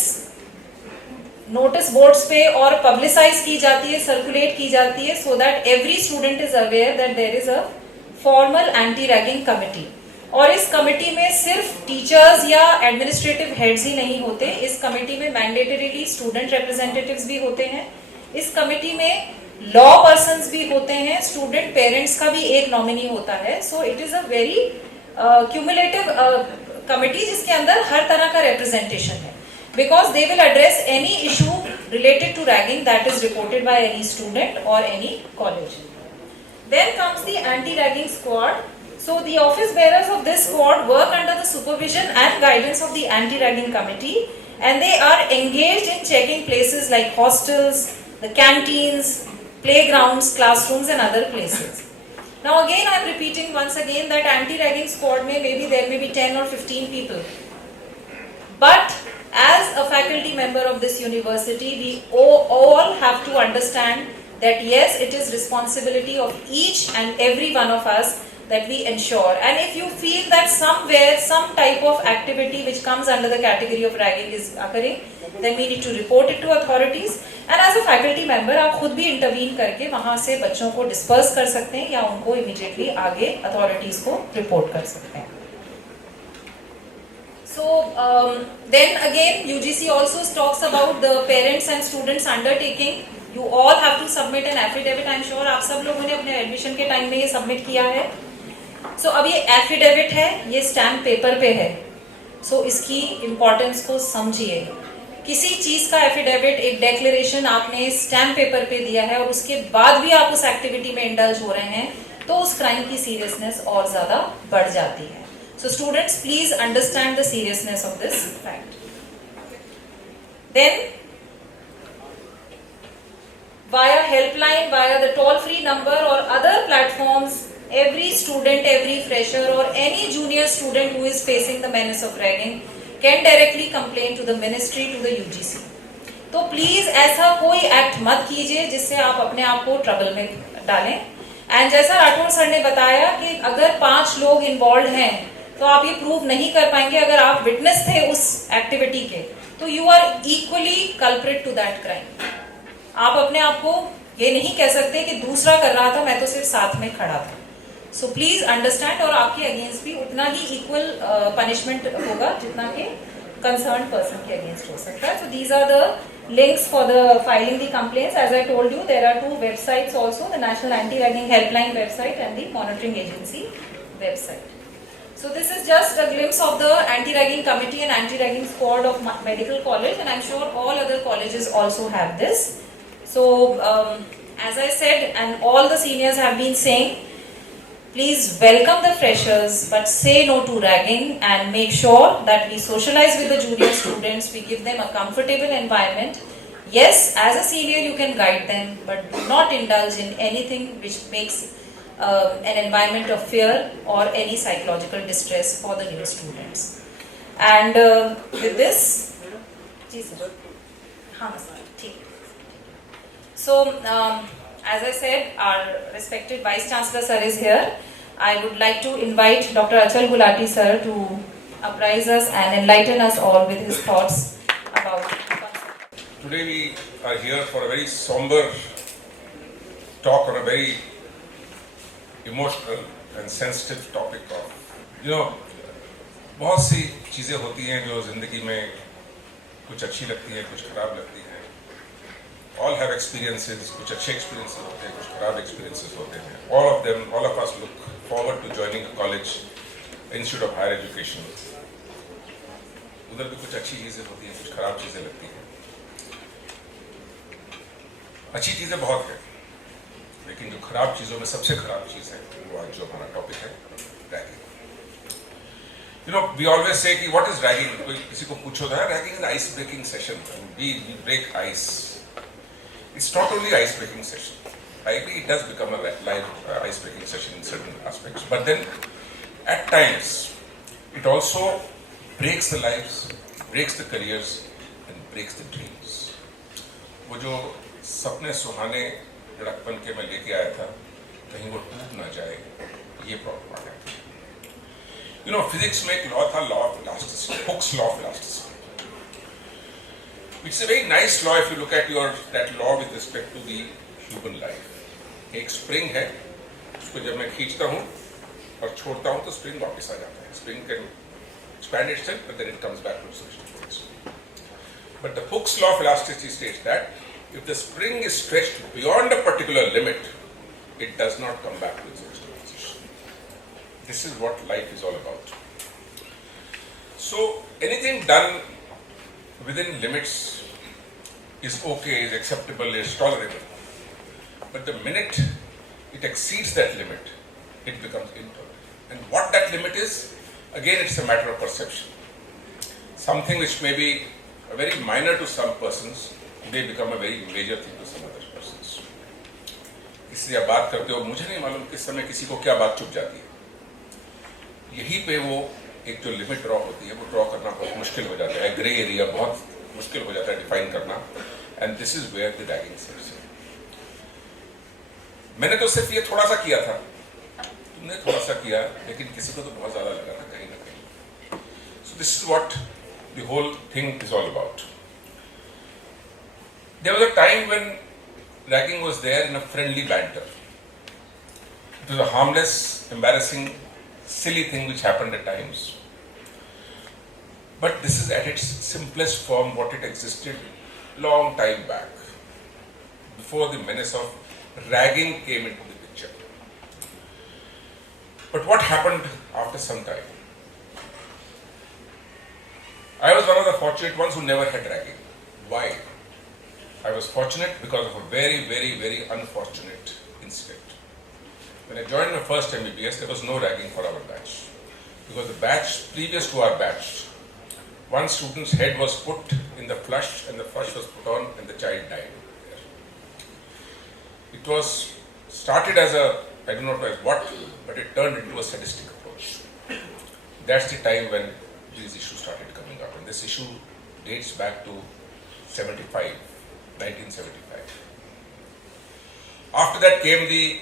नोटिस बोर्ड्स पे और पब्लिसाइज की जाती है, सर्कुलेट की जाती है so that every student is aware that there is a formal anti ragging committee. और इस कमेटी में सिर्फ टीचर्स या एडमिनिस्ट्रेटिव हेड्स ही नहीं होते, इस कमेटी में मैंडेटरीली स्टूडेंट रिप्रेजेंटेटिव्स भी होते हैं, इस कमेटी में लॉ पर्सन्स भी होते हैं, स्टूडेंट पेरेंट्स का भी एक नॉमिनी होता है. So it is a very cumulative committee जिसके अंदर हर तरह का रिप्रेजेंटेशन है, because they will address any issue related to ragging that is reported by any student और any college. Then comes the anti ragging squad. So the office bearers of this squad work under the supervision and guidance of the anti-ragging committee, and they are engaged in checking places like hostels, the canteens, playgrounds, classrooms and other places. Now again I am repeating once again that anti-ragging squad there may be 10 or 15 people. But as a faculty member of this university, we all have to understand that yes, it is responsibility of each and every one of us that we ensure. And if you feel that somewhere some type of activity which comes under the category of ragging is occurring, then we need to report it to authorities. And as a faculty member, आप खुद भी intervene करके वहाँ से बच्चों को disperse कर सकते हैं या उनको immediately आगे authorities को report कर सकते हैं. So then again, UGC also talks about the parents and students undertaking. You all have to submit an affidavit. I'm sure आप सब लोगों ने अपने admission के time में ये submit किया है. So अब ये affidavit है, ये stamp paper पे है. So इसकी importance को समझिए. किसी चीज का affidavit, एक declaration आपने stamp paper पे दिया है और उसके बाद भी आप उस activity में indulge हो रहे हैं, तो उस crime की seriousness और ज़्यादा बढ़ जाती है. So students, please understand the seriousness of this fact. Then, via helpline, via the toll-free number or other platforms, every student, every fresher or any junior student who is facing the menace of ragging can directly complain to the ministry, to the UGC. तो please ऐसा कोई act मत कीजिए जिससे आप अपने आप को ट्रबल में डालें. एंड जैसा राठौर सर ने बताया कि अगर 5 लोग इन्वॉल्व हैं तो आप ये प्रूव नहीं कर पाएंगे. अगर आप विटनेस थे उस एक्टिविटी के तो you are equally culprit to that crime. आप अपने आप को ये नहीं कह सकते कि दूसरा कर रहा था, मैं तो सिर्फ साथ में खड़ा था. So please understand. और आपके अगेंस्ट भी उतना ही इक्वल पनिशमेंट होगा जितना कि कंसर्न पर्सन के अगेंस्ट हो सकता है. So these are the links for the filing the complaints. As I told you, there are 2 websites also, the National Anti-Ragging Helpline website and the Monitoring Agency website. So this is just a glimpse of the anti-ragging committee and anti-ragging squad of medical college, and I'm sure all other colleges also have this. So as I said, and all the seniors have been saying, please welcome the freshers, but say no to ragging and make sure that we socialize with the junior students, we give them a comfortable environment. Yes, as a senior you can guide them, but do not indulge in anything which makes an environment of fear or any psychological distress for the new students. And with this, so as I said, our respected Vice Chancellor sir is here. I would like to invite Dr. Achal Gulati sir to apprise us and enlighten us all with his thoughts about. Today we are here for a very somber talk on a very emotional and sensitive topic of, बहुत सी चीज़ें होती हैं जो ज़िंदगी में कुछ अच्छी लगती हैं, कुछ ख़राब लगती हैं. All have experiences, कुछ अच्छे experiences होते हैं, कुछ ख़राब experiences होते हैं. All of us look forward to joining a college, Institute of Higher Education. उधर भी कुछ अच्छी चीज़ें होती हैं, कुछ ख़राब चीज़ें लगती हैं. अच्छी चीज़ें बहुत हैं, लेकिन जो खराब चीज़ों में सबसे खराब चीज़ है वो आज जो हमारा टॉपिक है, रैगिंग. We always say कि what is ragging? कोई किसी को पूछो तो ragging is an ice breaking session. We break ice. It's not only ice breaking session. I agree it does become a live ice breaking session in certain aspects. But then at times it also breaks the lives, breaks the careers and breaks the dreams. वो जो सपने सुहाने लड़कपन के मैं लेके आया था, कहीं वो टूट ना जाए, ये प्रॉब्लम आ गया. Physics में एक लॉ था, law of elasticity, Hooke's law of elasticity. It's a very nice law if you look at that law with respect to the human life. एक स्प्रिंग है, उसको जब मैं खींचता हूँ और छोड़ता हूँ तो स्प्रिंग वापस आ जाता है. Spring can expand itself, but then it comes back to its original position. But the Hooke's law of elasticity states that if the spring is stretched beyond a particular limit, it does not come back to its original position. This is what life is all about. So anything done within limits is okay, is acceptable, is tolerable. But the minute it exceeds that limit, it becomes intolerable. And what that limit is, again it's a matter of perception. Something which may be very minor to some persons may become a very major thing to some other persons. इसलिए आप बात करते हो, मुझे नहीं मालूम किस समय किसी को क्या बात चुप जाती है। यहीं पे वो एक जो लिमिट ड्रॉ होती है वो ड्रॉ करना बहुत मुश्किल हो जाता है, ग्रे एरिया बहुत मुश्किल हो जाता है डिफाइन करना, and this is where the ragging sets in. मैंने तो सिर्फ ये थोड़ा सा किया था, तुमने थोड़ा सा किया, लेकिन किसी को तो बहुत ज्यादा लगा ना कहीं ना कहीं। So this is what the whole thing is all about. There was a time when ragging was there in a friendly banter. It was a harmless, embarrassing, silly thing which happened at times. But this is at its simplest form what it existed long time back, before the menace of ragging came into the picture. But what happened after some time? I was one of the fortunate ones who never had ragging. Why? I was fortunate because of a very, very, very unfortunate incident. When I joined my first MBBS, there was no ragging for our batch. Because the batch previous to our batch, one student's head was put in the flush and the flush was put on and the child died there. It was started as a, I don't know as what, but it turned into a sadistic approach. That's the time when these issues started coming up. And this issue dates back to 1975. After that came the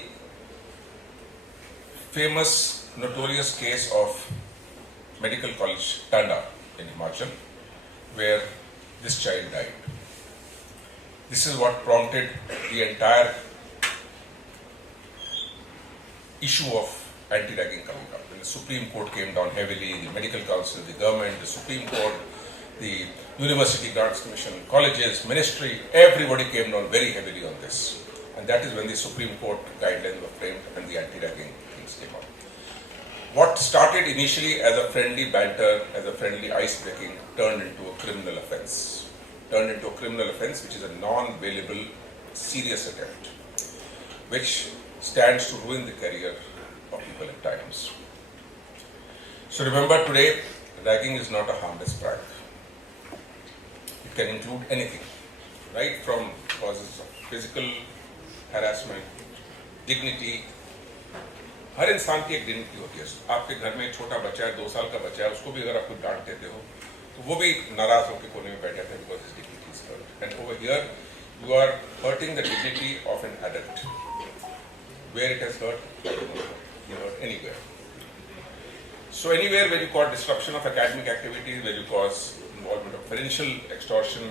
famous, notorious case of Medical College Tanda in Himachal, where this child died. This is what prompted the entire issue of anti-ragging coming up. When the Supreme Court came down heavily, the Medical Council, the government, the Supreme Court, the University Grants Commission, colleges, ministry, everybody came down very heavily on this. And that is when the Supreme Court guidelines were framed and the anti-ragging things came out. What started initially as a friendly banter, as a friendly ice-breaking, turned into a criminal offence. Turned into a criminal offence which is a non-bailable, serious attempt, which stands to ruin the career of people at times. So remember today, ragging is not a harmless prank. Can include anything, right from causes of physical harassment, dignity. हर इंसान की एक dignity होती है। आपके घर में एक छोटा बच्चा है, 2 साल का बच्चा है, उसको भी अगर आप कुछ डांट देते हो तो वो भी नाराज होकर कोने में बैठ जाता है because his dignity is hurt. And over here you are hurting the dignity of an adult. Where it has hurt, I don't know, you hurt anywhere. So anywhere where you cause disruption of academic activities, where you cause involvement of financial extortion,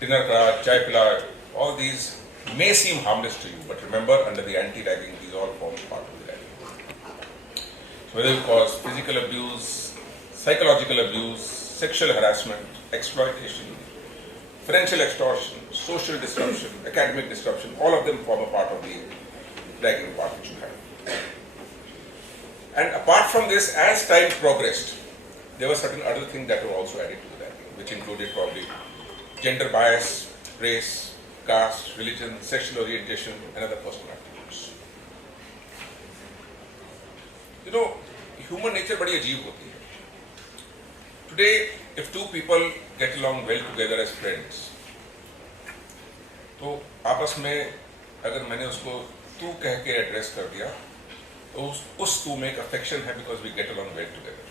dinner crash, chai pila, all these may seem harmless to you, but remember under the anti-ragging these all form part of the ragging. So whether you cause physical abuse, psychological abuse, sexual harassment, exploitation, financial extortion, social disruption, academic disruption, all of them form a part of the ragging part which you have. And apart from this, as time progressed, there were certain other things that were also added to the ragging, which included probably gender bias, race, caste, religion, sexual orientation, and other personal attributes. You know, human nature बड़ी अजीब होती है. Today, if two people get along well together as friends, तो आपस में अगर मैंने उसको तू कह के एड्रेस कर दिया, तो उस तू में एक अफेक्शन है because we get along well together.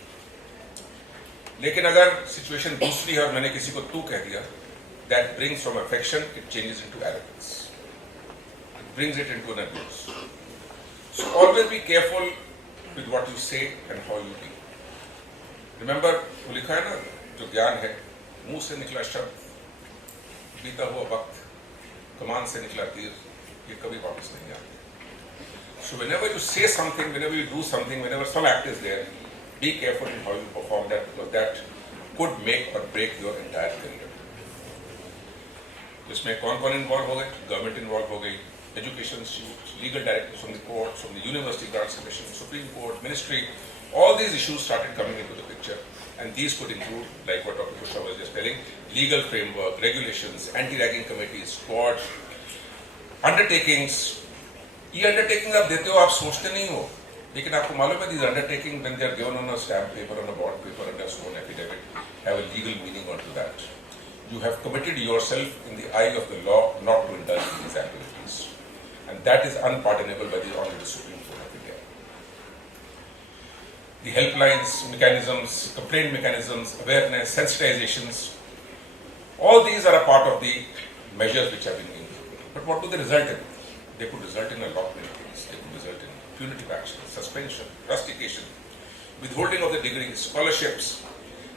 लेकिन अगर सिचुएशन दूसरी है और मैंने किसी को तू कह दिया, that brings from affection, it changes into arrogance. It brings it into an abuse. So always be careful with what you say and how you be. Remember, वो लिखा है ना, जो ज्ञान है, मुंह से निकला शब्द, बीता हुआ वक्त, कमान से निकला तीर, ये कभी वापस नहीं आते. So whenever you say something, whenever you do something, whenever some act is there, be careful in how you perform that because that could make or break your entire career. इसमें कौन-कौन इन्वॉल्व हो गए? Government involve हो गई, education institute, legal directors from the court, from the university grants commission, supreme court, ministry, all these issues started coming into the picture and these could include, like what Dr. Kushwaha was just telling, legal framework, regulations, anti-ragging committees, squads, undertakings. ये undertaking आप देते हो, आप सोचते नहीं हो लेकिन आपको मालूम है these undertaking when they are given on a stamp paper, on a bond paper, under sworn affidavit, have a legal meaning onto that. You have committed yourself in the eye of the law not to indulge in these activities, and that is unpardonable by the Honorable Supreme Court of India. The helplines, mechanisms, complaint mechanisms, awareness, sensitizations, all these are a part of the measures which have been implemented. But what do they result in? They could result in a lot many things. They could result in punitive action, suspension, rustication, withholding of the degrees, scholarships,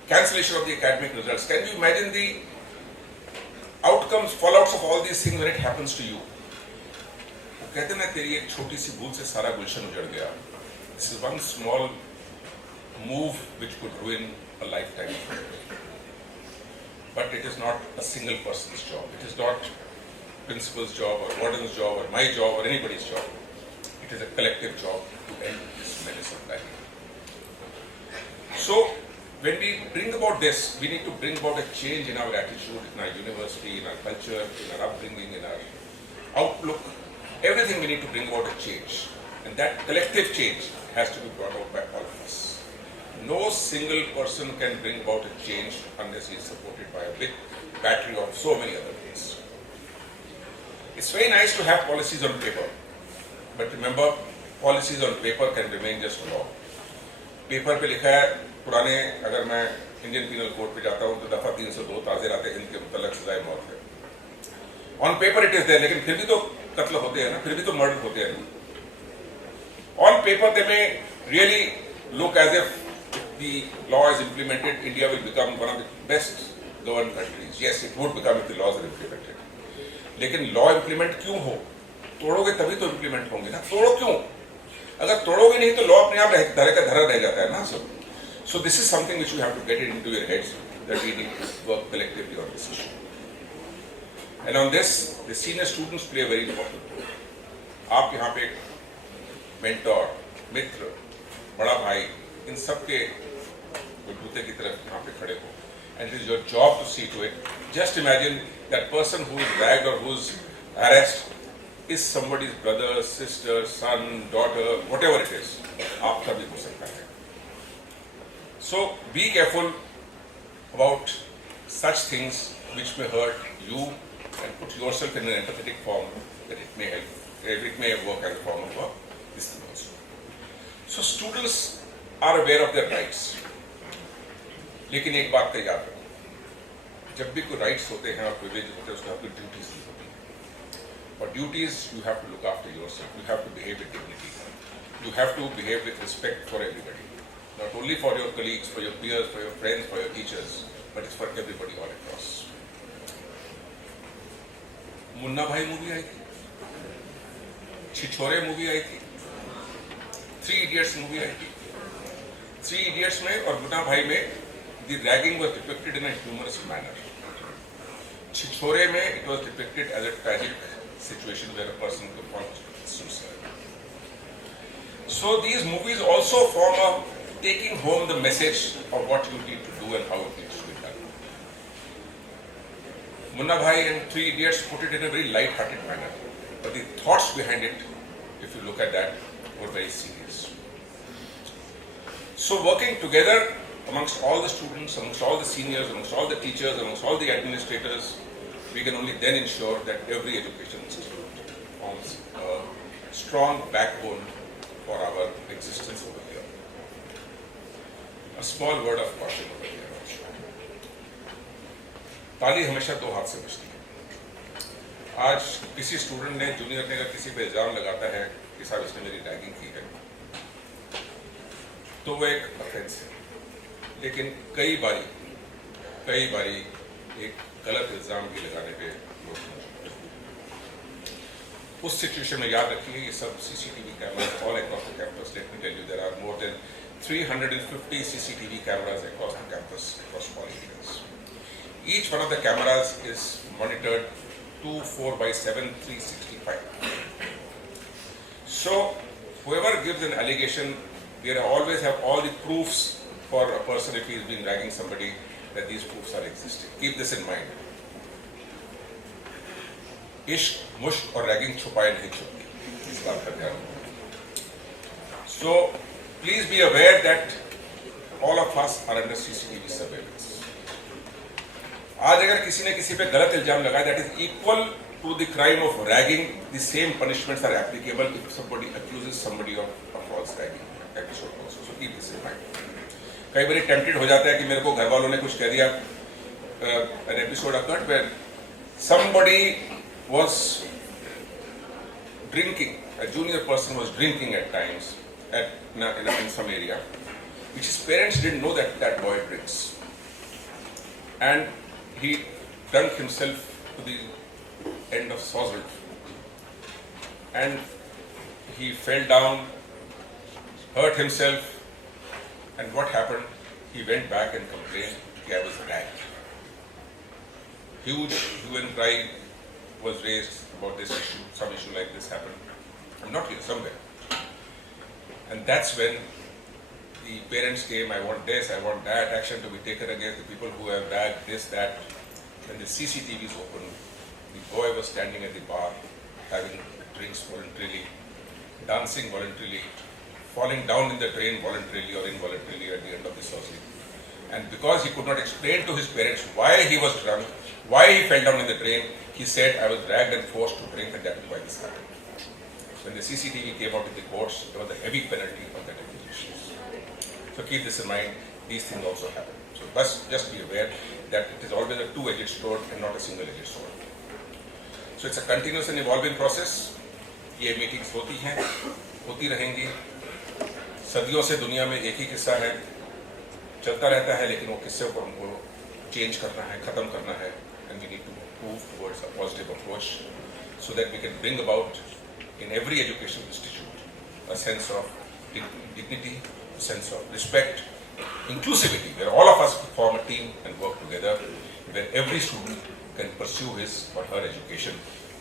cancellation of the academic results. Can you imagine the outcomes, fallouts of all these things when it happens to you? वो कहते ना तेरी एक छोटी सी भूल से सारा गुलशन उजड़ गया. This is one small move which could ruin a lifetime. But it is not a single person's job. It is not principal's job or warden's job or my job or anybody's job. It is a collective job to end this menace of life. So, when we bring about this, we need to bring about a change in our attitude, in our university, in our culture, in our upbringing, in our outlook. Everything we need to bring about a change. And that collective change has to be brought out by all of us. No single person can bring about a change unless he is supported by a big battery of so many other things. It's very nice to have policies on paper. But remember, policies on paper can remain just law. Paper पे लिखा है पुराने, अगर मैं Indian penal code पे जाता हूँ तो दफा 302 ताज़े राते हिंद के मुतल्लक सजाए मौत है. On paper it is there, लेकिन फिर भी तो कत्ल होते हैं ना, फिर भी तो मर्डर होते हैं ना. On paper they really look लुक एज इफ the law is implemented, India will become one of the best governed countries. Yes, it would become if the laws are implemented. लेकिन law implement क्यों हो? तोड़ोगे तभी तो implement होंगे ना. तोड़ो क्यों? अगर तोड़ोगे नहीं तो law अपने आप धरे का धरा रह जाता है ना सब. So this is something which you have to get it into your heads that we need to work collectively on this issue. And on this, the senior students play a very important role. आप यहाँ पे mentor, मित्र, बड़ा भाई, इन सब के बलबूते की तरफ यहाँ पे खड़े हो. And it is your job to see to it. Just imagine that person who is dragged or who is harassed is somebody's brother, sister, son, daughter, whatever it is. आपका भी हो सकता है. So be careful about such things which may hurt you and put yourself in an empathetic form that it may help. It may work as a form of this thing also. So students are aware of their rights. लेकिन एक बात का याद रखो, जब भी कोई rights होते हैं और प्रिविलेज होते हैं उसके आपकी ड्यूटीज भी होती हैं. और duties you have to look after yourself, you have to behave with dignity, you have to behave with respect for everybody, not only for your colleagues, for your peers, for your friends, for your teachers, but it's for everybody all across. Munna Bhai movie आई थी, छिछोरे movie आई थी, 3 Idiots movie आई थी. 3 Idiots में और मुन्ना भाई में the ragging was depicted in a humorous manner. Chichore mein it was depicted as a tragic situation where a person commits suicide. So these movies also form a taking home the message of what you need to do and how it needs to be done. Munna Bhai and 3 Idiots put it in a very light-hearted manner, but the thoughts behind it, if you look at that, were very serious. So working together amongst all the students, amongst all the seniors, amongst all the teachers, amongst all the administrators, we can only then ensure that every education institute forms a strong backbone for our existence over here. A small word of caution over here also. ताली हमेशा 2 हाथ से बजती है. आज किसी student ने, junior ने अगर किसी पे इल्जाम लगाता है कि साहब इसने मेरी रैगिंग की है, तो वो एक ऑफेंस है. लेकिन कई बारी एक गलत इल्जाम भी लगाने पे लोग मजबूर हैं. उस सिचुएशन में याद रखिए ये सब CCTV cameras all across the campus. Let me tell you there are more than 350 CCTV cameras across the campus, across all areas. Each one of the cameras is monitored 24/7, 365. So whoever gives an allegation, we always have all the proofs for a person if he has been ragging somebody, that these proofs are existing. Keep this in mind. इश्क, मुश्क और ragging छुपाए नहीं छुपती, इस बात का ध्यान रखो. So please be aware that all of us are under CCTV surveillance. आज अगर किसी ने किसी पे गलत इल्जाम लगाया, that is equal to the crime of ragging. The same punishments are applicable if somebody accuses somebody of a false ragging episode also. So keep this in mind. कई बार टेम्प्टेड हो जाता है कि मेरे को घर वालों ने कुछ कह दिया. An episode occurred where somebody was drinking. A junior person was drinking at times in some area, which his parents didn't know that boy drinks, and he drank himself to the end of sozzled, and he fell down, hurt himself, and what happened? He went back and complained that I was ragged. Huge hue and cry was raised about this issue. Some issue like this happened. I'm not here, somewhere. And that's when the parents came, I want this, I want that, action to be taken against the people who have ragged this, that. When the CCTV is open, the boy was standing at the bar, having drinks voluntarily, dancing voluntarily, falling down in the drain voluntarily or involuntarily at the end of the sorcery. And because he could not explain to his parents why he was drunk, why he fell down in the drain, he said, I was dragged and forced to drink, and that is why this happened. When the CCTV came out in the courts, there was a heavy penalty for that accusation. So keep this in mind, these things also happen. So just be aware that it is always a two-edged sword and not a single-edged sword. So it's a continuous and evolving process. ये meetings होती हैं, होती रहेंगी. सदियों से दुनिया में एक ही किस्सा है, चलता रहता है, लेकिन वो किस्से को हमको चेंज करना है, खत्म करना है, and we need to move towards a positive approach so that we can bring about in every educational institute a sense of dignity, a sense of respect, inclusivity, where all of us form a team and work together, where every student can pursue his or her education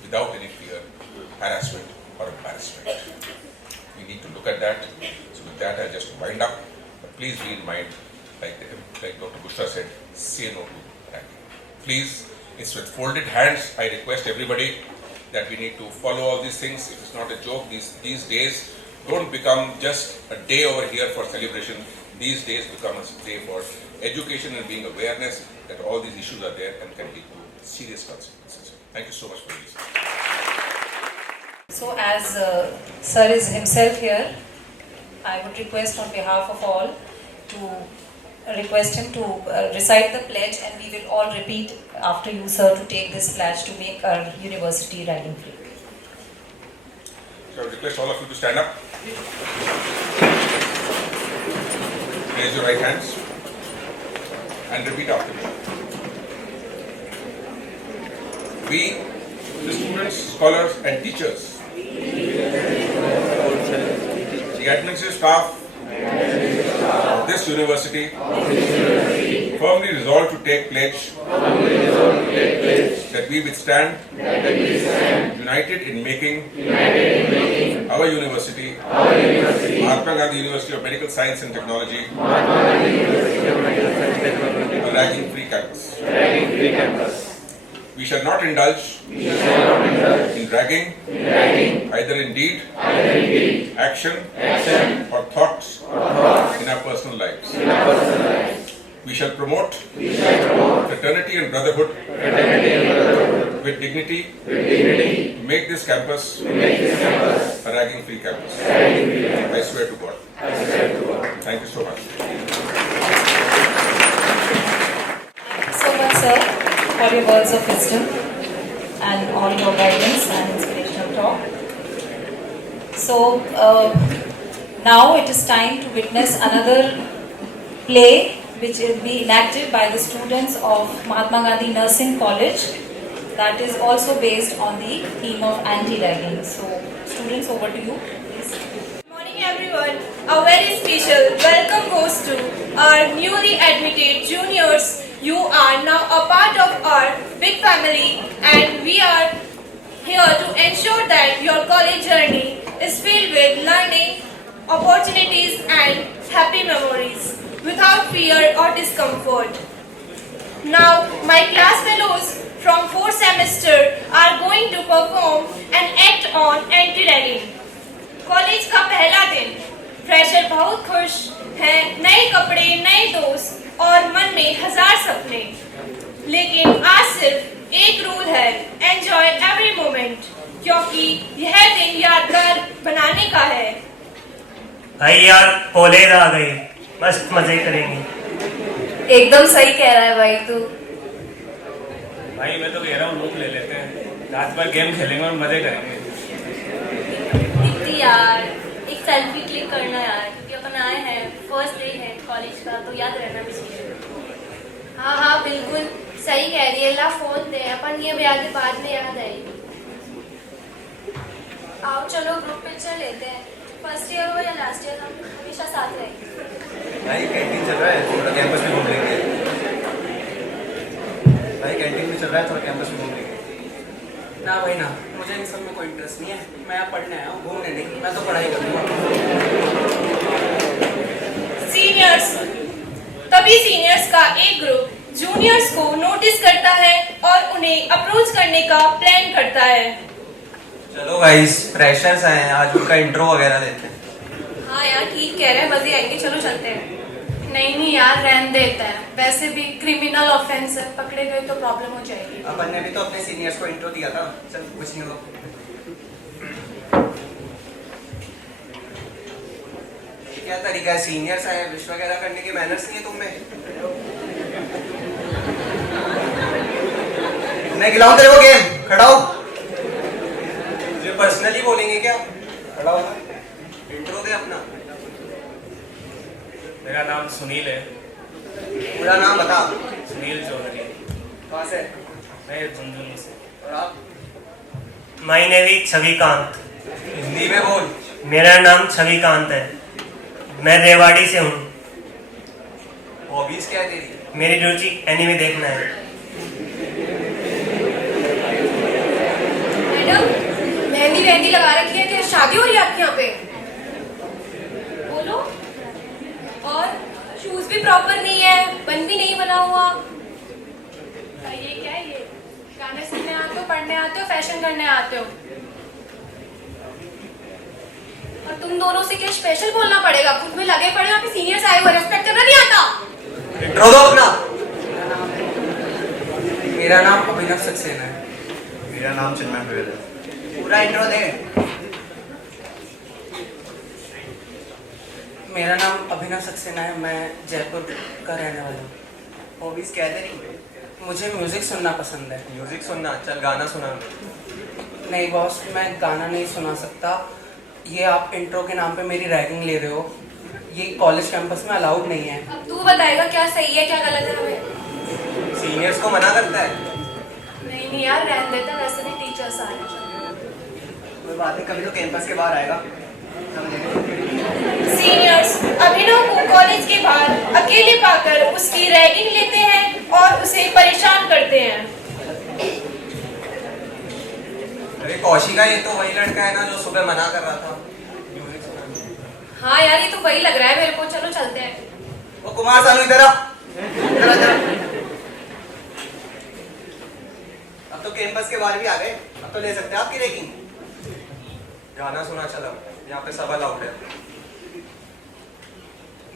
without any fear, harassment or embarrassment. We need to look at that. So with that, I just wind up. But please be in mind, like Dr. Bushra said, say no to ragging. Please, it's with folded hands. I request everybody that we need to follow all these things. It is not a joke. These days don't become just a day over here for celebration. These days become a day for education and being awareness that all these issues are there and can lead to serious consequences. Thank you so much for listening. So as Sir is himself here, I would request on behalf of all to request him to recite the pledge, and we will all repeat after you, Sir, to take this pledge to make our university ragging free. So I request all of you to stand up. Raise your right hands and repeat after me. We, the students, scholars and teachers, the administrative staff of this university, firmly resolved to take pledge that we withstand, united in making our university, Mahatma Gandhi University of Medical Science and Technology, a ragging-free campus. We shall not indulge in ragging, either in deed, action, or thoughts in our personal lives. We shall promote fraternity and brotherhood with dignity, make this campus a ragging-free campus. I swear to God. Thank you so much. Thank you so much, Sir, for your words of wisdom and all your guidance and inspirational talk. So now it is time to witness another play which will be enacted by the students of Mahatma Gandhi Nursing College, that is also based on the theme of anti-ragging. So students, over to you, please. Good morning everyone. A very special welcome goes to our newly admitted juniors. You are now a part of our big family, and we are here to ensure that your college journey is filled with learning, opportunities and happy memories without fear or discomfort. Now, my class fellows from 4th semester are going to perform an act on anti-ragging. College का पहला दिन fresher बहुत खुश हैं, नए कपड़े, नए दोस्त और मन में 1000 सपने। लेकिन आज सिर्फ एक रूल है, एंजॉय एवरी मोमेंट, क्योंकि यह दिन यादगार बनाने का है। भाई यार कॉलेज आ गए, मस्त मजे करेंगे। एकदम सही कह रहा है भाई तू। भाई मैं तो कह रहा हूँ लूप ले लेते हैं, रात भर गेम खेलेंगे और मजे करेंगे। दीदी यार एक सेल्फी क्लिक करना यार, क्योंकि अपन आए हैं, फर्स्ट डे है कॉलेज का, तो याद रहना भी चाहिए। हाँ हाँ बिल्कुल सही कह रही है। ला फोन दे, अपन ये यादें बाद में याद आएगी। आओ चलो ग्रुप पिक्चर लेते हैं, फर्स्ट ईयर हो या लास्ट ईयर, हम हमेशा साथ रहेंगे। भाई कैंटीन चल रहा है, थोड़ा कैंपस में घूम लेंगे। भाई कैंटीन में चल रहा है, थोड़ा कैंपस में घूम लेंगे। ना भाई ना, मुझे इन सब में कोई इंटरेस्ट नहीं है। मैं यहाँ पढ़ने आया हूँ, घूमने नहीं। मैं तो पढ़ाई करूँगा। सीनियर्स, तभी सीनियर्स का एक ग्रुप जूनियर्स को नोटिस करता है और उन्हें अप्रोच करने का प्लान करता है। चलो गाइस, फ्रेशर्स आए हैं, आज उनका इंट्रो वगैरह लेते हैं। हाँ यार ठीक कह रहे हैं, मजे आएंगे, चलो चलते हैं। नहीं यार रहने देता है, वैसे भी क्रिमिनल ऑफेंस है, पकड़े गए तो प्रॉब्लम हो जाएगी। अपन ने भी तो अपने सीनियर्स को इंट्रो दिया था। चल कुछ नहीं होगा। क्या तरीका है, सीनियर्स आए, विश वगैरह करने के मैनर्स नहीं है तुम में? मैं खिलाऊं तेरे को गेम, खड़ा हो। मुझे पर्सनली बोलेंगे क्या? खड़ा हो, इंट्रो दे अपना। मेरा नाम सुनील है। पूरा नाम बता। सुनील चौधरी। कहाँ से? मैं झुंझुनू से। और आप? My name is Chhavikant. Hindi में बोल। मेरा नाम छविकांत है, मैं रेवाड़ी से हूँ। हॉबीज क्या है तेरी? मेरी रुचि एनीमे देखना है। मैडम मेहंदी वेहंदी लगा रखी है, क्या शादी हो रही है आपके यहाँ पे? बोलो। और शूज भी प्रॉपर नहीं है, बन भी नहीं बना हुआ। ये क्या है? ये गाने सुनने आते हो, पढ़ने आते हो, फैशन करने आते हो? और तुम दोनों से क्या स्पेशल बोलना पड़ेगा? खुद में लगे पड़े, आपके सीनियर्स आए हुए, रेस्पेक्ट करना नहीं आता? इंट्रो दो अपना। मेरा नाम अभिनव सक्सेना है। मेरा नाम चिन्मय गोयल है। पूरा इंट्रो दे। मेरा नाम अभिनव सक्सेना है, मैं जयपुर का रहने वाला हूँ। हॉबीज क्या है तेरी? मुझे म्यूजिक सुनना पसंद है। म्यूजिक सुनना? चल गाना सुना। नहीं बॉस, मैं गाना नहीं सुना सकता। ये आप इंट्रो के नाम पे मेरी रैगिंग ले रहे हो, ये कॉलेज कैंपस में अलाउड नहीं है। अब तू बताएगा क्या सही है क्या गलत है हमें? सीनियर्स को मना करता है। नहीं यार रहने देता, वैसे भी टीचर्स आ रहे हैं। कोई बात नहीं, कभी तो कैंपस के बाहर आएगा। सीनियर्स अभिनव को कॉलेज के बाहर अकेले पाकर उसकी रैगिंग लेते हैं और उसे परेशान करते हैं। अरे कौशिका, ये तो वही लड़का है ना जो सुबह मना कर रहा था म्यूजिक सुनाने। हाँ यार ये तो वही लग रहा है मेरे को, चलो चलते हैं। वो कुमार सानू इधर आ। इधर आ, इधर आ। अब तो कैंपस के बाहर भी आ गए, अब तो ले सकते हैं आपकी रैगिंग। गाना सुना चलो, यहाँ पे सब अलाउड है।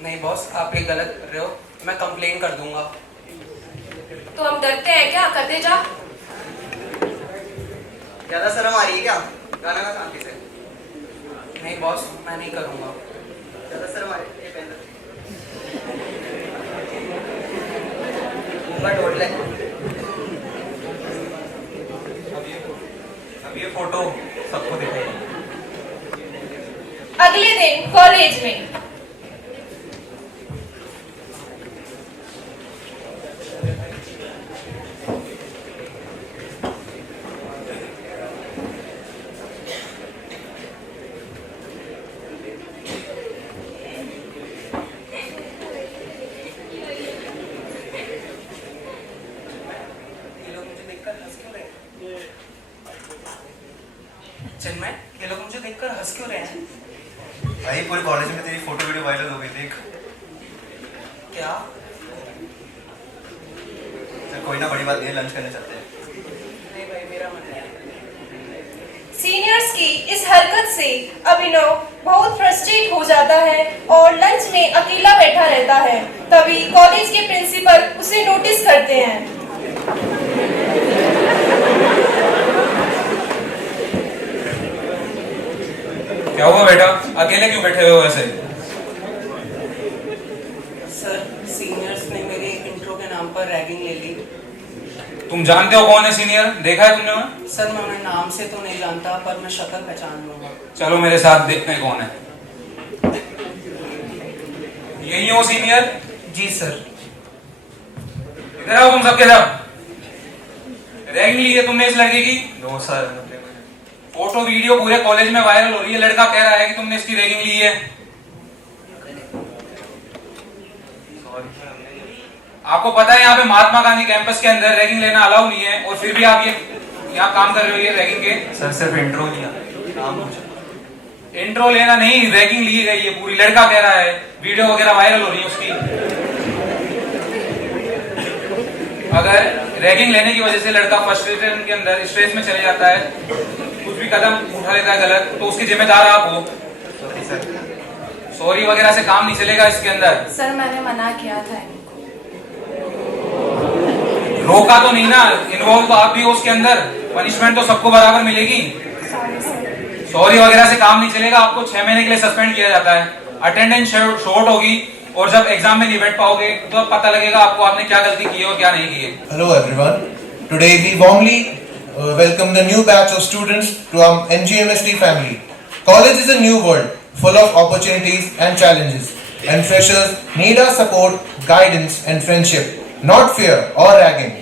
नहीं बॉस, आप ये गलत कर रहे हो, मैं कंप्लेन कर दूंगा। तो हम डरते हैं क्या? करते जा। ज्यादा शर्म आ रही है क्या? गाना का शांति से। नहीं बॉस, मैं नहीं करूंगा। ज्यादा शर्म आ रही है, ये पहन ले। घूंघट ओढ़ ले। अब ये फोटो सबको दिखाई। अगले दिन कॉलेज में चिन्मय, ये लोग मुझे देखकर हंस क्यों रहे हैं? भाई पूरे कॉलेज में तेरी फोटो वीडियो वायरल हो गई, देख। क्या? चल कोई ना, बड़ी बात नहीं है, लंच करने चलते हैं। नहीं भाई, मेरा मन है। सीनियर्स की इस हरकत से अभिनव बहुत फ्रस्ट्रेट हो जाता है और लंच में अकेला बैठा रहता है। तभी कॉलेज के प्रिंसिपल उसे नोटिस करते हैं। क्या हुआ बेटा, अकेले क्यों बैठे हो वैसे? सर, सीनियर्स ने मेरे इंट्रो के नाम पर रैगिंग ले ली। तुम जानते हो कौन है सीनियर? देखा है तुमने? सर, मैं उन्हें नाम से तो नहीं जानता, पर मैं शक्ल पहचान लूंगा। चलो मेरे साथ देखते हैं कौन है। यही हो सीनियर? जी सर। इधर आओ तुम सबके सब। रैगिंग ली है तुमने इस लड़के की? No sir. फोटो वीडियो पूरे कॉलेज में वायरल हो रही है, लड़का कह रहा है कि तुमने इसकी रैगिंग ली है। आपको पता है यहाँ पे महात्मा गांधी कैंपस के अंदर रैगिंग लेना अलाउ नहीं है, और फिर भी आप ये यहाँ काम कर रहे हो ये रैगिंग के? सर सिर्फ इंट्रो लिया, काम इंट्रो लेना नहीं, रैगिंग ली गई है पूरी, लड़का कह रहा है, वीडियो वगैरह वायरल हो रही है उसकी। अगर रैगिंग लेने की वजह से लड़का फ्रस्ट्रेशन के अंदर स्ट्रेस में चले जाता है, कुछ भी कदम उठा लेता है गलत, तो उसकी जिम्मेदार आप हो। सॉरी वगैरह से काम नहीं चलेगा इसके अंदर। सर, मैंने मना किया था। रोका तो नहीं ना, इन्वॉल्व तो आप भी हो उसके अंदर, पनिशमेंट तो सबको बराबर मिलेगी। सॉरी वगैरह से काम नहीं चलेगा, आपको 6 महीने के लिए सस्पेंड किया जाता है, अटेंडेंस शॉर्ट होगी, और जब एग्जाम में नहीं बैठ पाओगे तो पता लगेगा आपको आपने क्या गलती की है और क्या नहीं की है। Hello everyone. Today we warmly welcome the new batch of students to our NGMST family. College is a new world full of opportunities and challenges, and freshers need our support, guidance and friendship, not fear or ragging.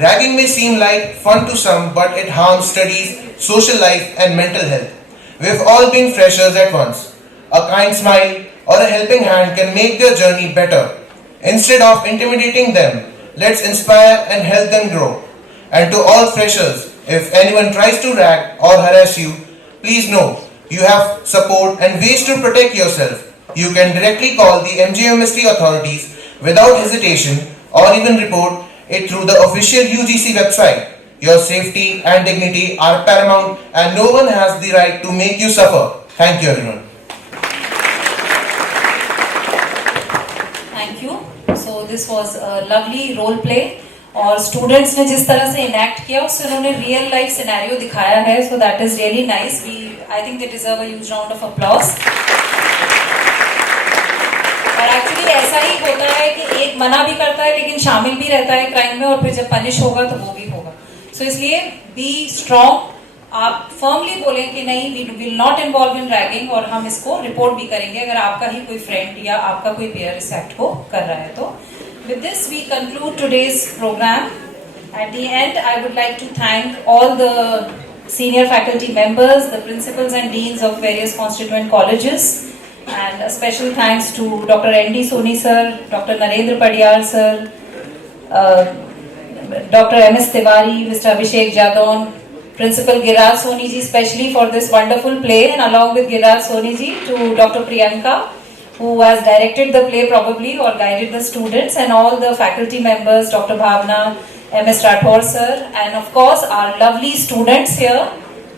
Ragging may seem like fun to some, but it harms studies, social life and mental health. We've all been freshers at once. A kind smile or a helping hand can make their journey better. Instead of intimidating them, let's inspire and help them grow. And to all freshers, if anyone tries to rag or harass you, please know you have support and ways to protect yourself. You can directly call the MGMST authorities without hesitation, or even report it through the official UGC website. Your safety and dignity are paramount, and no one has the right to make you suffer. Thank you everyone. Thank you. So this was a lovely role play, और students ने जिस तरह से enact किया उससे उन्होंने real life scenario दिखाया है, so that is really nice. I think they deserve a huge round of applause. और एक्चुअली ऐसा ही होता है कि एक मना भी करता है लेकिन शामिल भी रहता है क्राइम में, और फिर जब पनिश होगा तो वो भी होगा। सो इसलिए बी स्ट्रॉन्ग, आप फर्मली बोलें कि नहीं, we will not involve in ragging, और हम इसको रिपोर्ट भी करेंगे अगर आपका ही कोई फ्रेंड या आपका कोई पेयर इस एक्ट को कर रहा है तो। With this, we conclude today's program. At the end, I would like to thank all the senior faculty members, the principals and deans of various constituent colleges, and a special thanks to Dr. N.D. Soni sir, Dr. Narendra Padiyar sir, Dr. M.S. Tiwari, Mr. Abhishek Jadon, Principal Giraj Soni ji, especially for this wonderful play, and along with Giraj Soni ji to Dr. Priyanka, who has directed the play probably or guided the students, and all the faculty members, Dr. Bhavna, M.S. Rathore sir, and of course our lovely students here.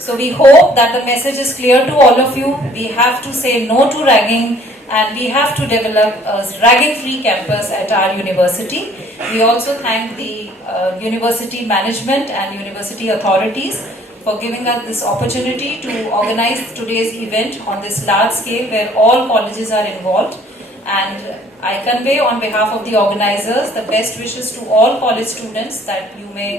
So we hope that the message is clear to all of you. We have to say no to ragging, and we have to develop a ragging-free campus at our university. We also thank the university management and university authorities for giving us this opportunity to organize today's event on this large scale where all colleges are involved. And I convey on behalf of the organizers the best wishes to all college students that you may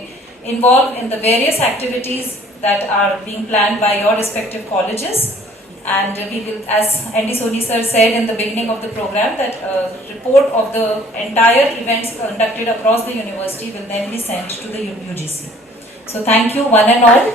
involve in the various activities that are being planned by your respective colleges. And we will, as N.D. Soni sir said in the beginning of the program, that a report of the entire events conducted across the university will then be sent to the UGC. So thank you one and all.